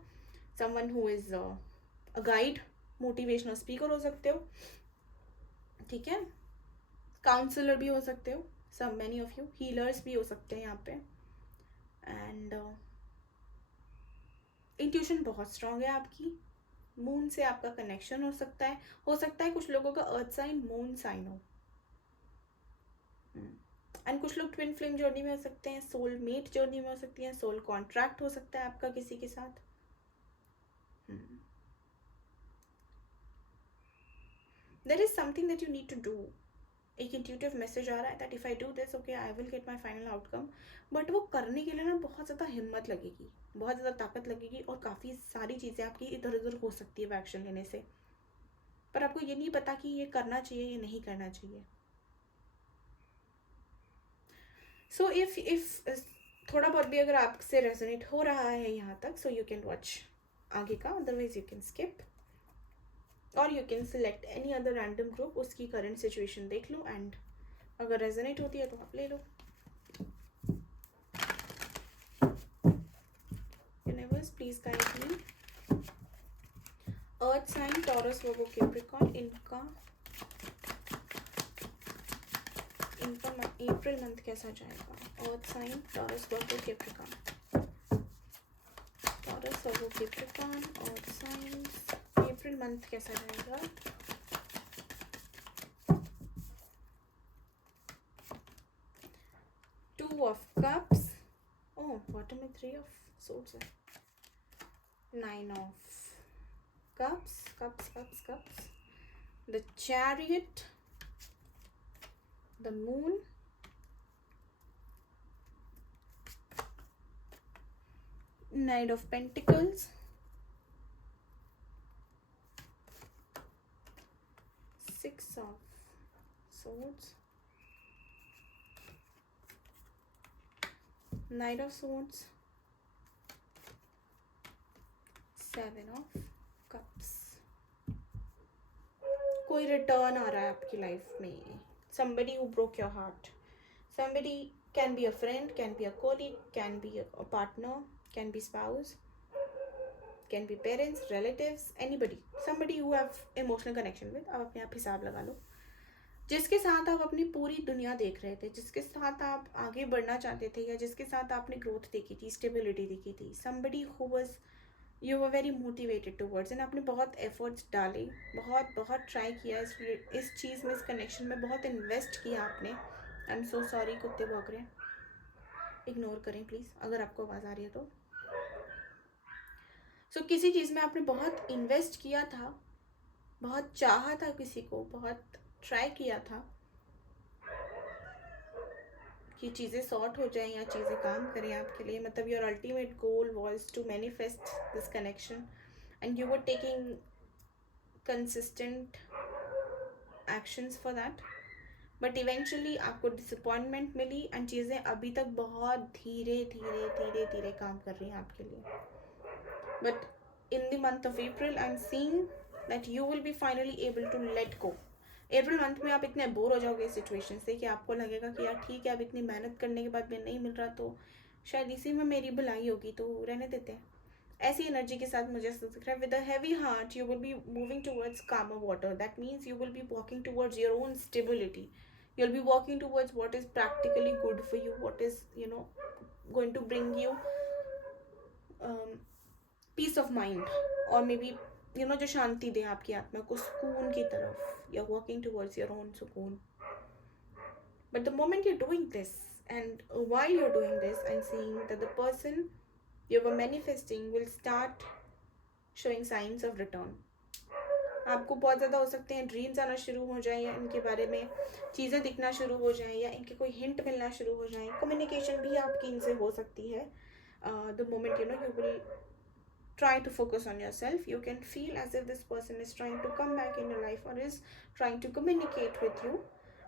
someone who is a guide, motivational speaker हो सकते हो, ठीक है, counsellor भी हो सकते हो, some many of you healers भी हो सकते हैं यहाँ पे। एंड इंट्यूशन बहुत स्ट्रांग है आपकी। मून से आपका कनेक्शन हो सकता है कुछ लोगों का अर्थ साइन मून साइन हो, एंड कुछ लोग ट्विन फ्लेम जर्नी में हो सकते हैं, सोल मेट जर्नी में हो सकती है, सोल कॉन्ट्रैक्ट हो सकता है आपका किसी के साथ। There is something that you need to do. एक इंट्यूटिव मैसेज आ रहा है that if I do this, okay, I will get my final outcome. But वो करने के लिए ना बहुत ज़्यादा हिम्मत लगेगी, बहुत ज़्यादा ताकत लगेगी, और काफ़ी सारी चीज़ें आपकी इधर उधर हो सकती है एक्शन लेने से, पर आपको ये नहीं पता कि ये करना चाहिए या नहीं करना चाहिए। सो इफ थोड़ा बहुत भी अगर आपसे रेजोनेट हो रहा है यहाँ तक, सो यू कैन वॉच आगे का, अदरवाइज यू कैन स्किप, और you can select any other random group, उसकी करंट सिचुएशन देख लो, एंड अगर रेजोनेट होती है तो आप ले लो। Universe, please guide me. Earth sign Taurus, Virgo, Capricorn, इनका अप्रैल मंथ कैसा जाएगा? Earth sign Taurus, Virgo, Capricorn, Taurus, Virgo, Capricorn, earth signs, April month कैसा जाएगा? Two of cups, oh bottom में 3 ऑफ सोर्ड्स है। Nine of cups, the Chariot, the Moon, Knight of Pentacles, Six of Swords, Knight of Swords, Seven of Cups. कोई return आ रहा है आपकी life में. Somebody who broke your heart. Somebody can be a friend, can be a colleague, can be a partner, can be spouse, can be parents, relatives, anybody. Somebody who have emotional connection with. आप अपने आप हिसाब लगा लो. जिसके साथ आप अपनी पूरी दुनिया देख रहे थे, जिसके साथ आप आगे बढ़ना चाहते थे, या जिसके साथ आपने ग्रोथ देखी थी, स्टेबिलिटी देखी थी. Somebody who was you were very motivated towards, and आपने बहुत एफर्ट्स डाले, बहुत ट्राई किया इस चीज़ में, इस कनेक्शन में बहुत इन्वेस्ट किया आपने. आई एम सो सॉरी, कुत्ते भौंक रहे हैं, इग्नोर करें प्लीज़ अगर आपको आवाज़ आ रही है तो. सो किसी चीज़ में आपने बहुत इन्वेस्ट किया था, बहुत चाहा था किसी को, बहुत ट्राई किया था कि चीज़ें सॉर्ट हो जाएं या चीज़ें काम करें आपके लिए. मतलब your ultimate goal was to manifest this connection, and you were taking consistent actions for that. But eventually आपको डिसअपॉइंटमेंट मिली, एंड चीज़ें अभी तक बहुत धीरे धीरे धीरे धीरे काम कर रही हैं आपके लिए. But in the month of April I am seeing that you will be finally able to let go. April month में आप इतने बोर हो जाओगे इस सिचुएशन से कि आपको लगेगा कि यार ठीक है, अब इतनी मेहनत करने के बाद भी नहीं मिल रहा, तो शायद इसी में मेरी भलाई होगी, तो रहने देते हैं. ऐसी एनर्जी के साथ मुझे ऐसा दिख रहा है. With a heavy heart you will be moving towards calmer water. That means you will be walking towards your own stability. You'll be walking towards what is practically good for you, what is going to bring you peace of mind, or maybe जो शांति दे आपकी आत्मा को, सुकून की तरफ. You're walking towards your own सुकून. But the moment you're doing this, and while you're doing this, I'm seeing that the person you were manifesting will start showing signs of return. आपको बहुत ज़्यादा हो सकते हैं ड्रीम्स आना शुरू हो जाए, या इनके बारे में चीज़ें दिखना शुरू हो जाएं, या इनके कोई हिंट मिलना शुरू हो जाएं. कम्युनिकेशन भी आपकी इनसे हो सकती है. The moment you will try to focus on yourself, you can feel as if this person is trying to come back in your life or is trying to communicate with you.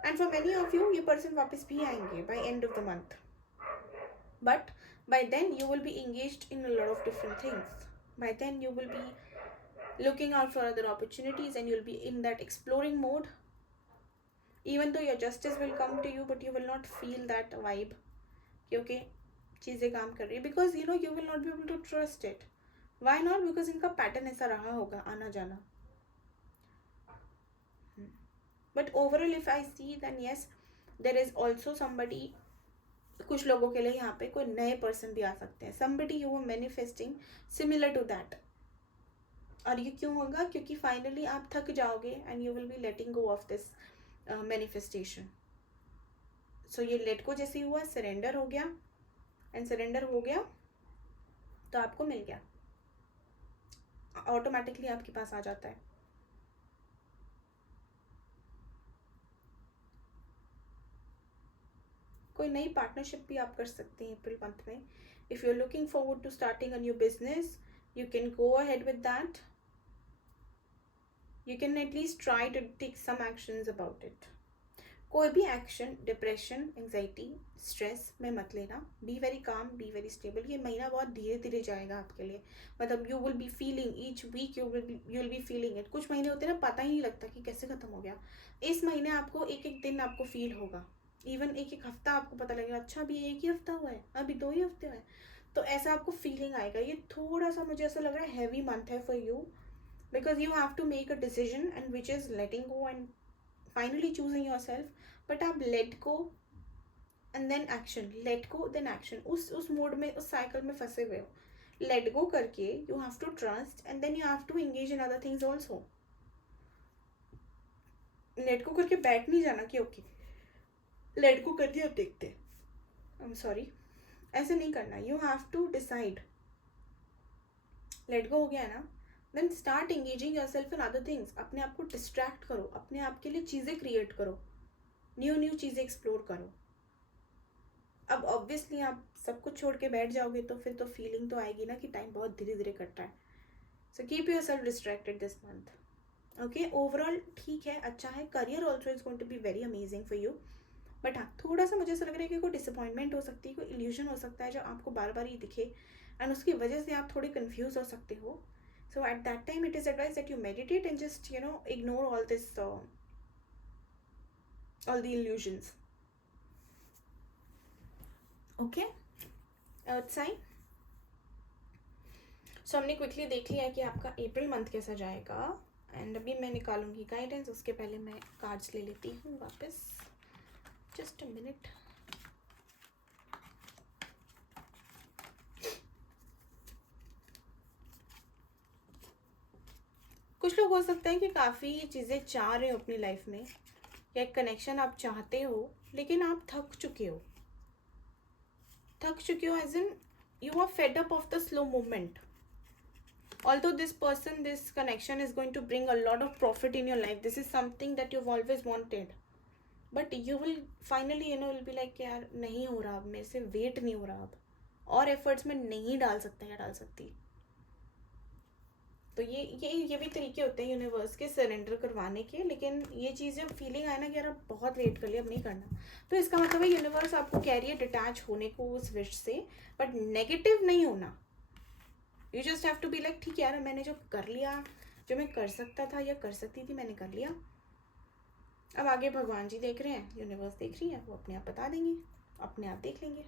And for many of you, ये person वापस भी आएंगे by end of the month. But by then you will be engaged in a lot of different things. By then you will be looking out for other opportunities, and you'll be in that exploring mode. Even though your justice will come to you, but you will not feel that vibe क्योंकि चीज़ें काम कर रही है, because you will not be able to trust it. Why not? Because इनका pattern ऐसा रहा होगा आना जाना. But overall if I see, then yes, there is also somebody, कुछ लोगों के लिए यहाँ पे कोई नए पर्सन भी आ सकते हैं. Somebody you were manifesting similar to that. और ये क्यों होगा? क्योंकि फाइनली आप थक जाओगे, and you will be letting go of this manifestation. So ये लेट को जैसे हुआ, सरेंडर हो गया, एंड सरेंडर हो गया तो आपको मिल गया, ऑटोमेटिकली आपके पास आ जाता है. कोई नई पार्टनरशिप भी आप कर सकते हैं अप्रैल मंथ में. If you are looking forward to starting a new business, you can go ahead with that. You can at least try to take some actions about it. कोई भी एक्शन, डिप्रेशन, एंजाइटी, स्ट्रेस में मत लेना. Be very calm, be very stable. ये महीना बहुत धीरे धीरे जाएगा आपके लिए. मतलब you will be feeling each week, you will be feeling it. कुछ महीने होते हैं ना, पता ही नहीं लगता कि कैसे ख़त्म हो गया. इस महीने आपको एक एक दिन आपको फील होगा. इवन एक एक हफ्ता आपको पता लगेगा, अच्छा अभी एक ही हफ्ता हुआ है, अभी 2 ही हफ्ते हुए हैं. तो ऐसा आपको फीलिंग आएगा. ये थोड़ा सा मुझे ऐसा लग रहा है हैवी मंथ है for you, because you have to make a decision, and which is letting go and finally choosing yourself. But आप let go and then action, let go then action, उस mode में, उस cycle में फंसे हुए हो. Let go करके you have to trust, and then you have to engage in other things also. Let go करके बैठ नहीं जाना कि ओके लेट गो कर दिया, अब देखते. आई एम सॉरी, ऐसे नहीं करना. You have to decide let go हो गया ना, then start engaging yourself in other things. अपने आप को डिस्ट्रैक्ट करो, अपने आप के लिए चीज़ें क्रिएट करो, न्यू न्यू चीज़ें एक्सप्लोर करो. अब ऑब्वियसली आप सब कुछ छोड़ के बैठ जाओगे तो फिर तो फीलिंग तो आएगी ना कि टाइम बहुत धीरे धीरे कट रहा है. So keep yourself distracted this month. Okay, overall ठीक है, अच्छा है. Career also is going to be very amazing for you. But हाँ, थोड़ा सा मुझे ऐसा लग रहा है कि कोई डिसअपॉइंटमेंट हो सकती है, कोई इल्यूजन हो सकता है जो आपको बार बार ही दिखे, एंड उसकी वजह से आप थोड़े कंफ्यूज हो सकते हो. So at that time it is advise that you meditate and just ignore all this, all the illusions. Okay, earth sign. So हमने क्विकली देख लिया कि आपका अप्रैल मंथ कैसा जाएगा, एंड अभी मैं निकालूंगी गाइडेंस. उसके पहले मैं कार्ड्स ले लेती हूँ वापस. Just a minute. कुछ लोग हो सकता है कि काफ़ी चीज़ें चाह रहे हो अपनी लाइफ में, या एक कनेक्शन आप चाहते हो, लेकिन आप थक चुके हो. As in you are fed up of the slow movement. Although this person, this connection is going to bring a lot of profit in your life, this is something that you've always wanted, but you will finally will be like यार नहीं हो रहा अब मेरे से, wait नहीं हो रहा अब, और एफर्ट्स में नहीं डाल सकता या डाल सकती. तो ये भी तरीके होते हैं यूनिवर्स के सरेंडर करवाने के. लेकिन ये चीज़ जब फीलिंग आए ना कि यार अब बहुत वेट कर लिया, अब नहीं करना, तो इसका मतलब है यूनिवर्स आपको कह रही है डिटैच होने को उस विश से, बट नेगेटिव नहीं होना. You just have to be like ठीक है यार, मैंने जो कर लिया, जो मैं कर सकता था या कर सकती थी, मैंने कर लिया. अब आगे भगवान जी देख रहे हैं, यूनिवर्स देख रही है, वो अपने आप बता देंगे, अपने आप देख लेंगे.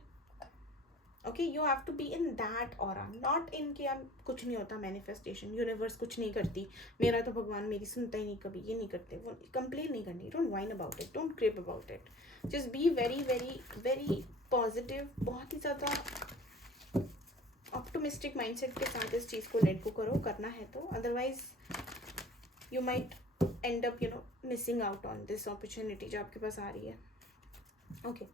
Okay, you have to be in that aura, not in कि यार कुछ नहीं होता मैनिफेस्टेशन, यूनिवर्स कुछ नहीं करती, मेरा तो भगवान मेरी सुनता ही नहीं, कभी ये नहीं करते, वो कंप्लेन नहीं करनी. Don't wine about it, don't क्रिप about it. Just be very very very positive. बहुत ही ज़्यादा ऑप्टिमिस्टिक माइंडसेट के साथ इस चीज़ को लेट गो करो, करना है तो. Otherwise you might end up missing out on this opportunity जो आपके पास आ रही है. ओके,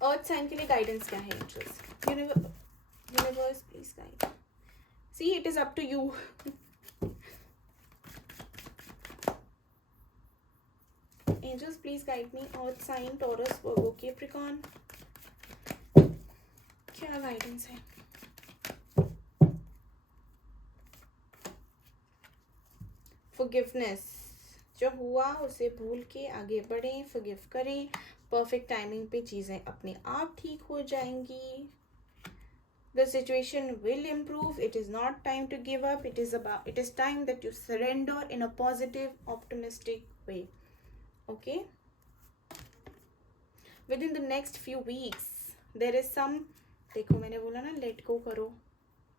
अर्थ साइन के लिए गाइडेंस क्या है? Angels, universe please guide. See, it is up to you. Angels please guide me. Earth sign, Taurus, Virgo, Capricorn, क्या guidance है? फॉरगिवनेस, जो हुआ उसे भूल के आगे बढ़ें, फॉरगिव करें. परफेक्ट टाइमिंग पे चीज़ें अपने आप ठीक हो जाएंगी. The situation will improve. It is not time to give up. It is time that you surrender in a positive, optimistic way. Okay? Within the next few weeks, there is some, देखो मैंने बोला ना let go करो,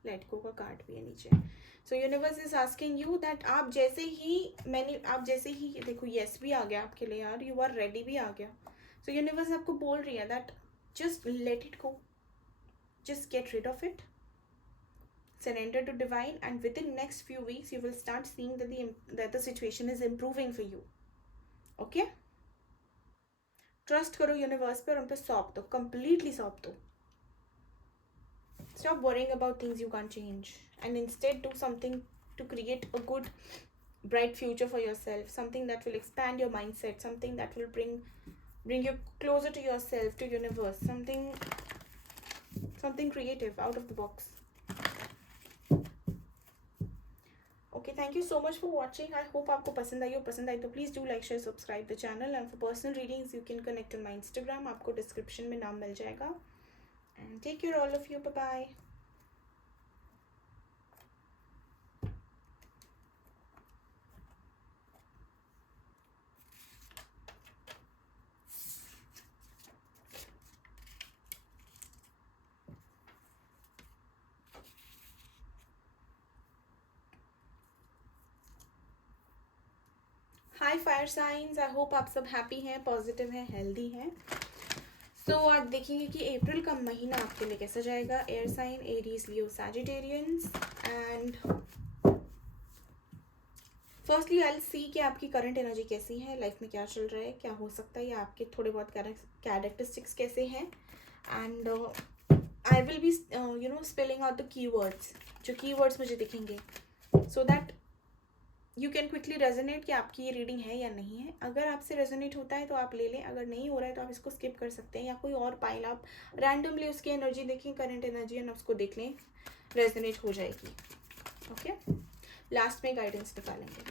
let go का card भी है नीचे. सो universe is asking you that आप जैसे ही देखो येस भी आ गया आपके लिए यार, यू आर रेडी भी आ गया. सो यूनिवर्स आपको बोल रही है that just let it go, just get rid of it, surrender to divine, and within next few weeks you will start seeing that the situation is improving for you. Okay, trust करो universe पे और उन पे सौंप दो, completely सौंप दो. Stop worrying about things you can't change, and instead do something to create a good bright future for yourself, something that will expand your mindset, something that will bring you closer to yourself, to universe, something creative, out of the box. Okay, thank you so much for watching. I hope आपको पसंद आई हो. पसंद आई तो please do like, share, subscribe the channel. And for personal readings you can connect on my Instagram, आपको description में नाम मिल जाएगा. And take care all of you. Bye bye. Hi fire signs, I hope आप सब happy हैं, positive हैं, healthy हैं. सो आज देखेंगे कि अप्रैल का महीना आपके लिए कैसा जाएगा. Air sign, Aries, Leo, Sagittarius. And firstly I will see कि आपकी करंट एनर्जी कैसी है, लाइफ में क्या चल रहा है, क्या हो सकता है, या आपके थोड़े बहुत कैरेक्टरिस्टिक्स कैसे हैं. And I will be spelling out the keywords, जो कीवर्ड्स मुझे दिखेंगे, सो that you can quickly resonate कि आपकी ये रीडिंग है या नहीं है. अगर आपसे रेजोनेट होता है तो आप ले लें, अगर नहीं हो रहा है तो आप इसको स्किप कर सकते हैं, या कोई और पाइल आप रैंडमली उसकी एनर्जी देखें, करंट एनर्जी, एंड उसको देख लें, रेजोनेट हो जाएगी. ओके, लास्ट में गाइडेंस निकालेंगे.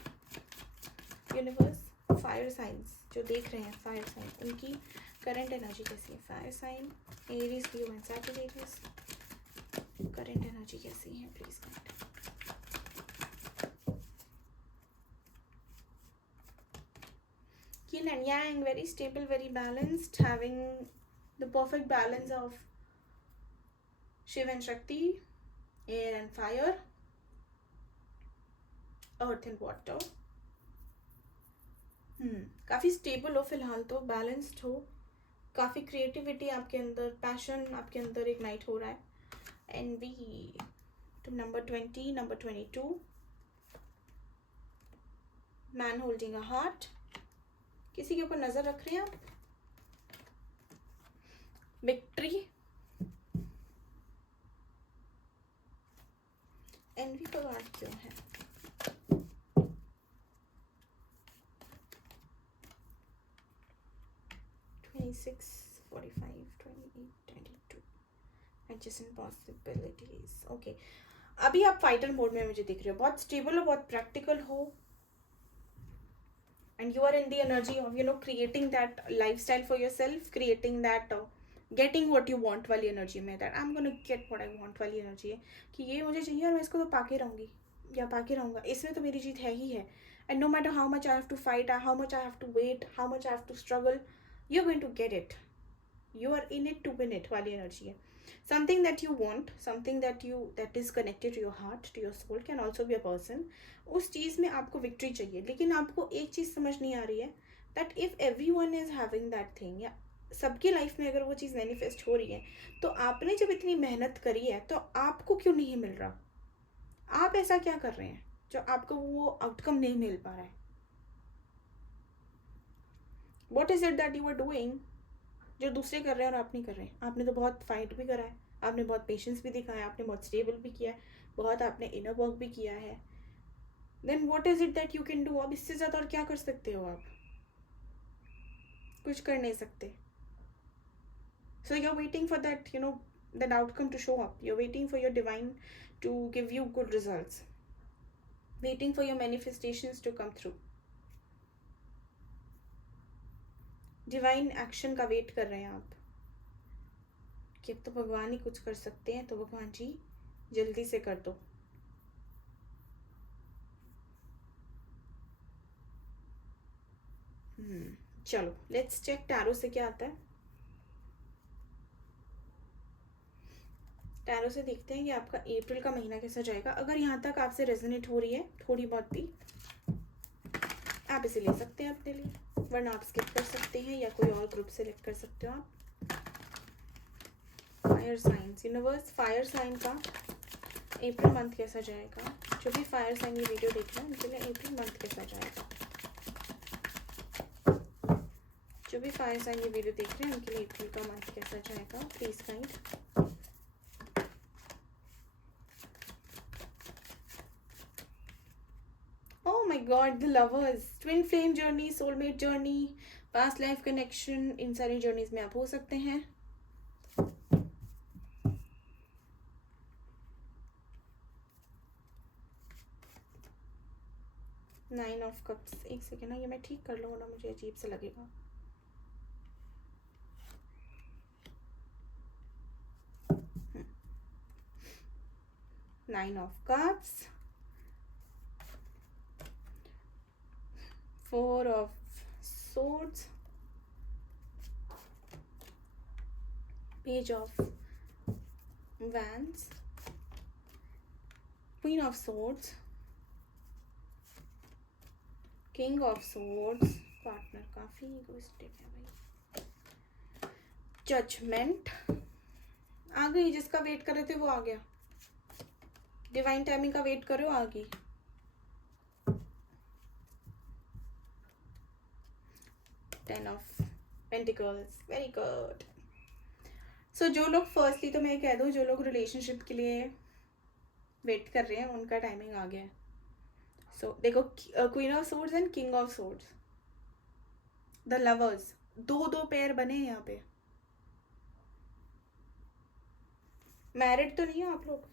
यूनिवर्स, फायर साइंस जो देख रहे हैं, फायर साइन, उनकी करंट एनर्जी कैसी है? Fire sign, Aries, Leo and Sagittarius, current energy कैसी है? Please guide. Yin and Yang, very stable, very balanced, having the perfect balance of Shiv and Shakti, air and fire, earth and water. काफ़ी stable हो फिलहाल, तो balanced हो, काफ़ी creativity आपके अंदर, पैशन आपके अंदर इग्नाइट हो रहा है. And we too number 20, number 22, man holding a heart. किसी के ऊपर नज़र रख रहे हैं आप. विक्ट्री, एनवी का कार्ड क्यों है? 26, 45, 28, 22, adjacent possibilities. ओके, अभी आप फाइटर मोड में मुझे दिख रहे हो, बहुत स्टेबल हो, बहुत प्रैक्टिकल हो, and you are in the energy of creating that lifestyle for yourself, creating that getting what you want वाली एनर्जी में, that I'm gonna get what I want वाली एनर्जी है कि ये मुझे चाहिए और मैं इसको तो पाके रहूँगी या पाके रहूँगा, इसमें तो मेरी जीत है ही है. And no matter how much I have to fight, how much I have to wait, how much I have to struggle, you're going to get it. You are in it to win it वाली energy है. Something that you want, something that is connected to your heart, to your soul, can also be a person. उस चीज़ में आपको victory चाहिए, लेकिन आपको एक चीज़ समझ नहीं आ रही है, that if everyone is having that thing, या सबकी लाइफ में अगर वो चीज़ मैनिफेस्ट हो रही है, तो आपने जब इतनी मेहनत करी है तो आपको क्यों नहीं मिल रहा? आप ऐसा क्या कर रहे हैं जो आपको वो आउटकम नहीं मिल पा रहा है? What is it that you are doing जो दूसरे कर रहे हैं और आप नहीं कर रहे हैं? आपने तो बहुत फाइट भी करा है, आपने बहुत पेशेंस भी दिखाया, आपने बहुत स्टेबल भी किया है, बहुत आपने इनर वर्क भी किया है. Then what is it that you can do? अब इससे ज़्यादा और क्या कर सकते हो आप? कुछ कर नहीं सकते. So you are waiting for that that outcome to show up. You're waiting for your divine to give you good results, waiting for your manifestations to come through. Divine action का वेट कर रहे हैं आप कि अब तो भगवान ही कुछ कर सकते हैं, तो भगवान जी जल्दी से कर दो. चलो लेट्स चेक टैरो से क्या आता है. टैरो से देखते हैं कि आपका अप्रैल का महीना कैसा जाएगा. अगर यहाँ तक आपसे रेजोनेट हो रही है थोड़ी बहुत भी, आप इसे ले सकते हैं अपने लिए, वरना आप स्किप कर सकते हैं या कोई और ग्रुप सेलेक्ट कर सकते हो आप. Fire signs, universe, fire sign का अप्रैल मंथ कैसा जाएगा? जो भी फायर साइन ये वीडियो देख रहे हैं उनके लिए अप्रैल मंथ कैसा जाएगा? जो भी फायर साइन ये वीडियो देख रहे हैं उनके लिए अप्रैल का मंथ कैसा जाएगा? Please guide. Oh my god, the lovers, twin flame journey, soulmate journey, past life connection, इन सारी जर्नीज में आप हो सकते हैं. नाइन ऑफ कप्स, एक सेकेंड ना, ये मैं ठीक कर लूँ ना, मुझे अजीब से लगेगा. Nine of cups, four of swords, page of wands, queen of swords, king of swords. Partner काफी इगोइस्टिक है भाई. जजमेंट आ गई, जिसका वेट कर रहे थे वो आ गया. डिवाइन टाइमिंग का वेट करो, आ गई. Ten of pentacles, very good. So जो लोग फर्स्टली तो मैं कह दूँ, जो लोग रिलेशनशिप के लिए वेट कर रहे हैं उनका टाइमिंग आ गया है. सो देखो, queen of swords and king of swords, the lovers, दो दो पेयर बने हैं यहाँ पे. मैरिड तो नहीं है आप लोग.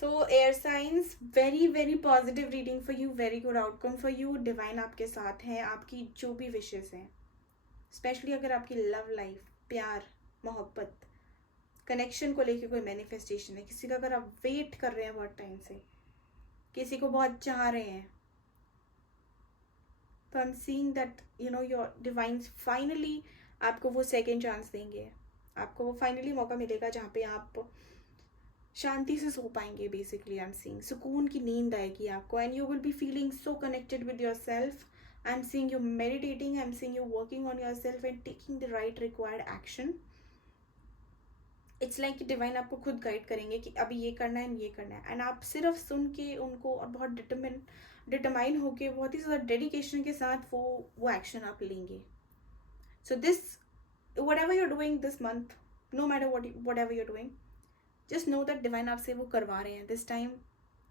सो air science, very very positive reading for you, very good outcome for you. Divine आपके साथ हैं, आपकी जो भी विशेष हैं, स्पेशली अगर आपकी लव लाइफ, प्यार, मोहब्बत, कनेक्शन को लेके कोई मैनिफेस्टेशन है, किसी का अगर आप वेट कर रहे हैं बहुत टाइम से, किसी को बहुत चाह रहे हैं, तो I am seeing that you know your divines finally आपको वो सेकेंड चांस देंगे. आपको वो फाइनली मौका मिलेगा जहाँ पे आप शांति से सो पाएंगे. बेसिकली आई एम सीइंग सुकून की नींद आएगी आपको, and you will be feeling so connected with your self. I am seeing you meditating, I am seeing you working on your self and taking the right required action. It's like कि divine आपको खुद guide करेंगे कि अभी ये करना है, ये करना है, एंड आप सिर्फ सुन के उनको और बहुत डिटरमाइन होके, बहुत ही ज़्यादा डेडिकेशन के साथ वो एक्शन आप लेंगे. So this, whatever you're doing this month, no matter whatever you're doing, just know that divine आपसे वो करवा रहे हैं. This time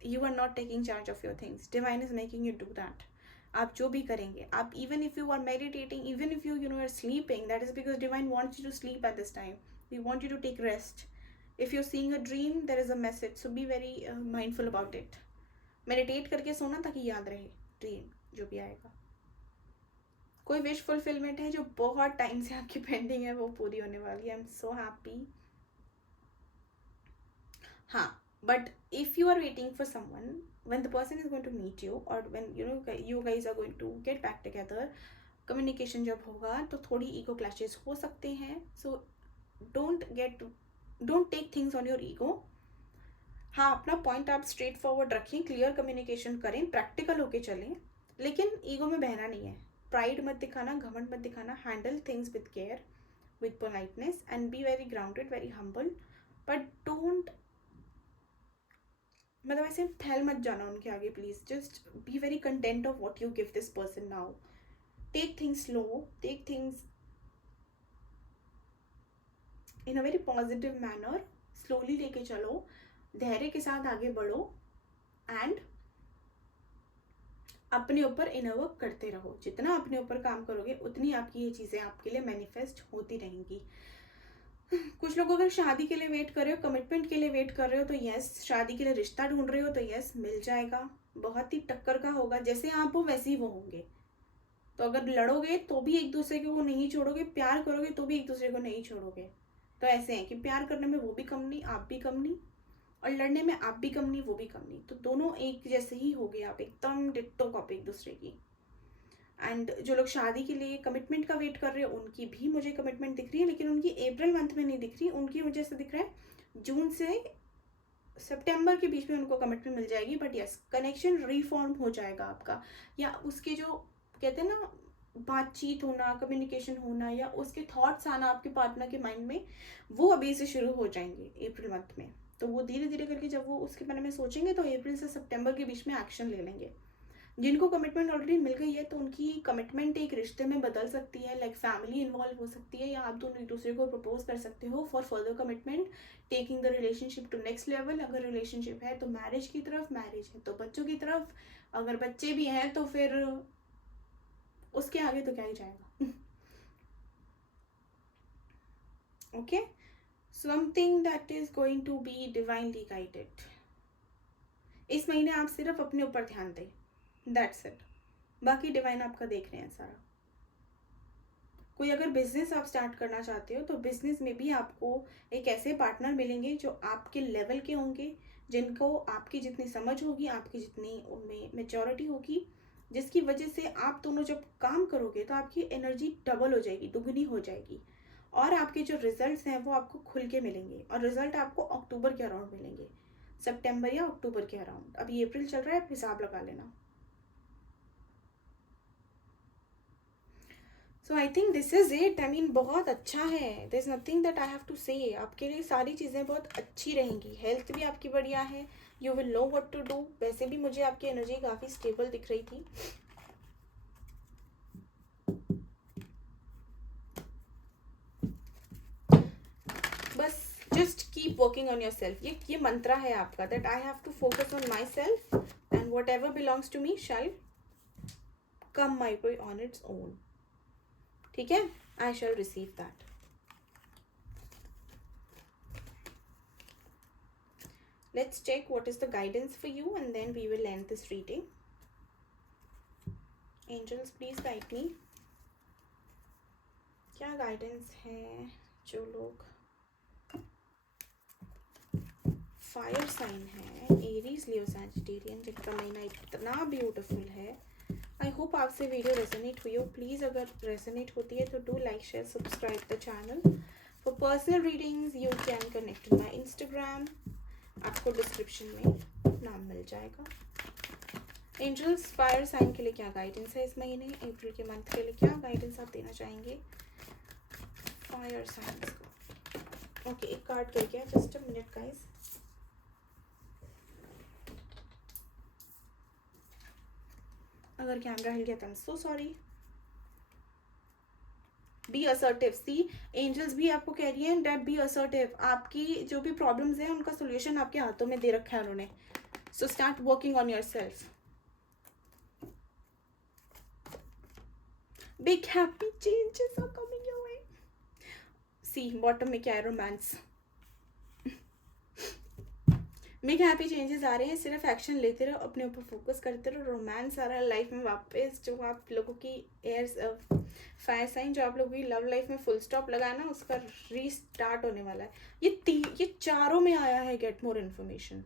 you are not taking charge of your things, divine is making you do that. आप जो भी करेंगे, आप even if you are meditating, even if you know are sleeping, that is because divine wants you to sleep at this time. We want you to take rest. If you're seeing a dream, there is a message, so be very mindful about it. Meditate करके सोना ताकि याद रहे dream जो भी आएगा. कोई wish fulfilment है जो बहुत टाइम से आपकी पेंडिंग है, वो पूरी होने वाली है. I am so happy. हाँ, but if you are waiting for someone, when the person is going to meet you, or when you guys are going to get back together, communication जब होगा तो थोड़ी ईगो क्लैशेस हो सकते हैं. सो don't take things on your ego. हाँ, अपना point आप स्ट्रेट फॉरवर्ड रखें, क्लियर कम्युनिकेशन करें, प्रैक्टिकल होके चलें, लेकिन ईगो में बहना नहीं है. प्राइड मत दिखाना, घमंड मत दिखाना. Handle things with care, with politeness, and be very grounded, very humble. But don't, मतलब ऐसे फैल मत जाना उनके आगे. Please just be very content of what you give this person now. Take things slow, take things in a very positive manner. Slowly लेके चलो, धैर्य के साथ आगे बढ़ो, एंड अपने ऊपर इनर वर्क करते रहो. जितना अपने ऊपर काम करोगे उतनी आपकी ये चीज़ें आपके लिए मैनिफेस्ट होती रहेंगी. कुछ लोग अगर शादी के लिए वेट कर रहे हो, कमिटमेंट के लिए वेट कर रहे हो, तो यस, शादी के लिए रिश्ता ढूंढ रहे हो, तो यस, मिल जाएगा. बहुत ही टक्कर का होगा, जैसे आप हो वैसे ही वो होंगे. तो अगर लड़ोगे तो भी एक दूसरे को नहीं छोड़ोगे, प्यार करोगे तो भी एक दूसरे को नहीं छोड़ोगे. तो ऐसे हैं कि प्यार करने में वो भी कम नहीं, आप भी कम नहीं, और लड़ने में आप भी कम नहीं, वो भी कम नहीं. तो दोनों एक जैसे ही हो गए, आप एकदम डिट्टो कॉपी एक दूसरे की. एंड जो लोग शादी के लिए कमिटमेंट का वेट कर रहे हैं, उनकी भी मुझे कमिटमेंट दिख रही है, लेकिन उनकी अप्रैल मंथ में नहीं दिख रही. उनकी वजह से दिख रहा है जून से सितंबर के बीच में उनको कमिटमेंट मिल जाएगी. बट यस, कनेक्शन रीफॉर्म हो जाएगा आपका, या उसके जो कहते हैं ना, बातचीत होना, कम्युनिकेशन होना, या उसके थॉट्स आना आपके पार्टनर के माइंड में, वो अभी से शुरू हो जाएंगे अप्रैल मंथ में. तो वो धीरे धीरे करके जब वो उसके बारे में सोचेंगे, तो अप्रैल से सितंबर के बीच में एक्शन ले लेंगे. जिनको कमिटमेंट ऑलरेडी मिल गई है, तो उनकी कमिटमेंट एक रिश्ते में बदल सकती है, लाइक फैमिली इन्वॉल्व हो सकती है, या आप दोनों एक दूसरे को प्रपोज कर सकते हो for further commitment, taking the relationship to next level. अगर रिलेशनशिप है तो मैरिज की तरफ, मैरिज है तो बच्चों की तरफ, अगर बच्चे भी हैं तो फिर उसके आगे तो क्या ही जाएगा. Okay, something that is going to be divinely guided. इस महीने आप सिर्फ अपने ऊपर ध्यान दें, दैट्स इट. बाकी डिवाइन आपका देख रहे हैं सारा. कोई अगर बिजनेस आप स्टार्ट करना चाहते हो, तो बिजनेस में भी आपको एक ऐसे पार्टनर मिलेंगे जो आपके लेवल के होंगे, जिनको आपकी जितनी समझ होगी, आपकी जितनी उनमें मेच्योरिटी होगी, जिसकी वजह से आप दोनों जब काम करोगे तो आपकी एनर्जी डबल हो जाएगी, दुगनी हो जाएगी. और आपके जो रिजल्ट्स हैं वो आपको खुल के मिलेंगे, और रिजल्ट आपको अक्टूबर के अराउंड मिलेंगे, सितंबर या अक्टूबर के अराउंड. अभी अप्रैल चल रहा है, आप हिसाब लगा लेना. So I think this is it. I mean बहुत अच्छा है. There is nothing that I have to say. आपके लिए सारी चीज़ें बहुत अच्छी रहेंगी. हेल्थ भी आपकी बढ़िया है. You will know what to do. वैसे भी मुझे आपकी एनर्जी काफ़ी स्टेबल दिख रही थी. Keep working on your self. ये मंत्रा है आपका, that I have to focus on myself and whatever belongs to me shall come my way on its own. ठीक है, I shall receive that. Let's check what is the guidance for you and then we will end this reading. Angels, please guide me. क्या guidance है जो लोग fire sign है, Aries लियो Sagittarian, जिनका महीना इतना ब्यूटीफुल है. आई होप आपसे वीडियो रेजोनेट हुई हो. प्लीज़ अगर रेजोनेट होती है तो do like share subscribe the channel. For personal readings you can connect my Instagram, आपको डिस्क्रिप्शन में नाम मिल जाएगा. एंजल्स, फायर साइन के लिए क्या गाइडेंस है इस महीने, अप्रैल के मंथ के लिए क्या गाइडेंस आप देना चाहेंगे फायर साइंस को. ओके, एक कार्ड गिर गया, जस्ट अ मिनट गाइस. अगर कैमरा हिल गया तो I am so sorry. Be assertive. See, angels भी आपको कह रही हैं दैट बी असर्टिव. आपकी जो भी प्रॉब्लम्स हैं उनका सोल्यूशन आपके हाथों में दे रखा है उन्होंने. So start working on your self. Big happy changes are coming your way. See, bottom में क्या है, रोमांस. बिग हैप्पी चेंजेस आ रहे हैं. सिर्फ एक्शन लेते रहो, अपने ऊपर फोकस करते रहो. रोमांस आ रहा है लाइफ में वापस. जो आप लोगों की एयर फायर साइन, जो आप लोगों की लव लाइफ में फुल स्टॉप लगाया ना, उसका रीस्टार्ट होने वाला है. ये चारों में आया है. Get more information.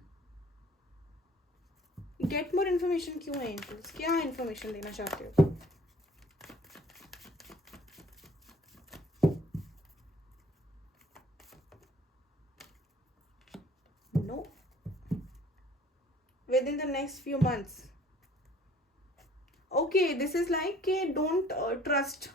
Get more information क्यों है एंजल्स? क्या इन्फॉर्मेशन देना चाहते हो? No, within the next few months. Okay, this is like don't trust.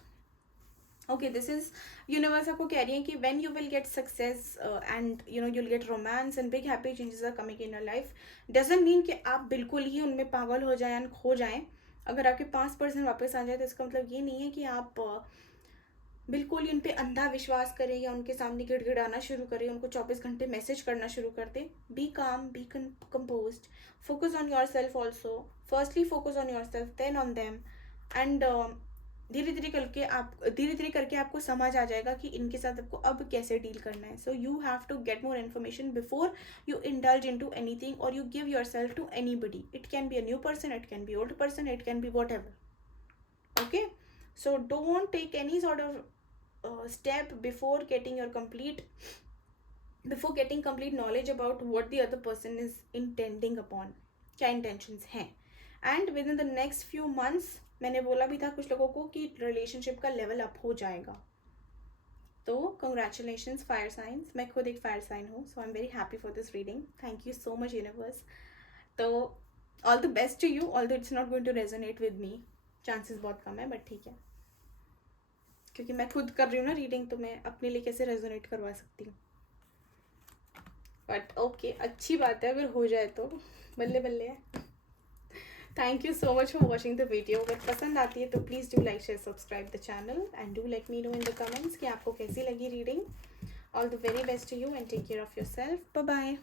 Okay, this is universe आपको कह रही है कि when you will get success and you know you'll get romance and big happy changes are coming in your life, doesn't mean कि आप बिल्कुल ही उनमें पागल हो जाएं खो जाएं. अगर आपके 5% वापस आ जाए तो इसका मतलब ये नहीं है कि आप बिल्कुल ही उन पर अंधा विश्वास करें या उनके सामने गिड़गिड़ाना शुरू करें, उनको 24 घंटे मैसेज करना शुरू कर दें. Be calm, be composed, focus on your self also. Firstly focus on your self, then on them. And धीरे धीरे करके आपको समझ आ जाएगा कि इनके साथ आपको अब कैसे डील करना है. So you have to get more information before you indulge into anything और you give your self to anybody. It can be a new person, it can be old person, it can be whatever. Okay, so don't take any sort of step before getting complete knowledge about what the other person is intending upon. क्या intentions हैं. and within the next few months, मैंने बोला भी था कुछ लोगों को कि relationship का level up हो जाएगा. तो congratulations fire signs. मैं खुद एक fire sign हूँ, so I'm very happy for this reading. Thank you so much universe. तो all the best to you, although it's not going to resonate with me. chances बहुत कम है, but ठीक है, क्योंकि मैं खुद कर रही हूँ ना रीडिंग, तो मैं अपने लिए कैसे रेजोनेट करवा सकती हूँ. बट ओके, अच्छी बात है अगर हो जाए तो, बल्ले बल्ले है. Thank you so much for watching the video. अगर पसंद आती है तो please do like share subscribe the channel and do let me know in the comments कि आपको कैसी लगी reading. All the very best to you and take care of yourself. Bye bye.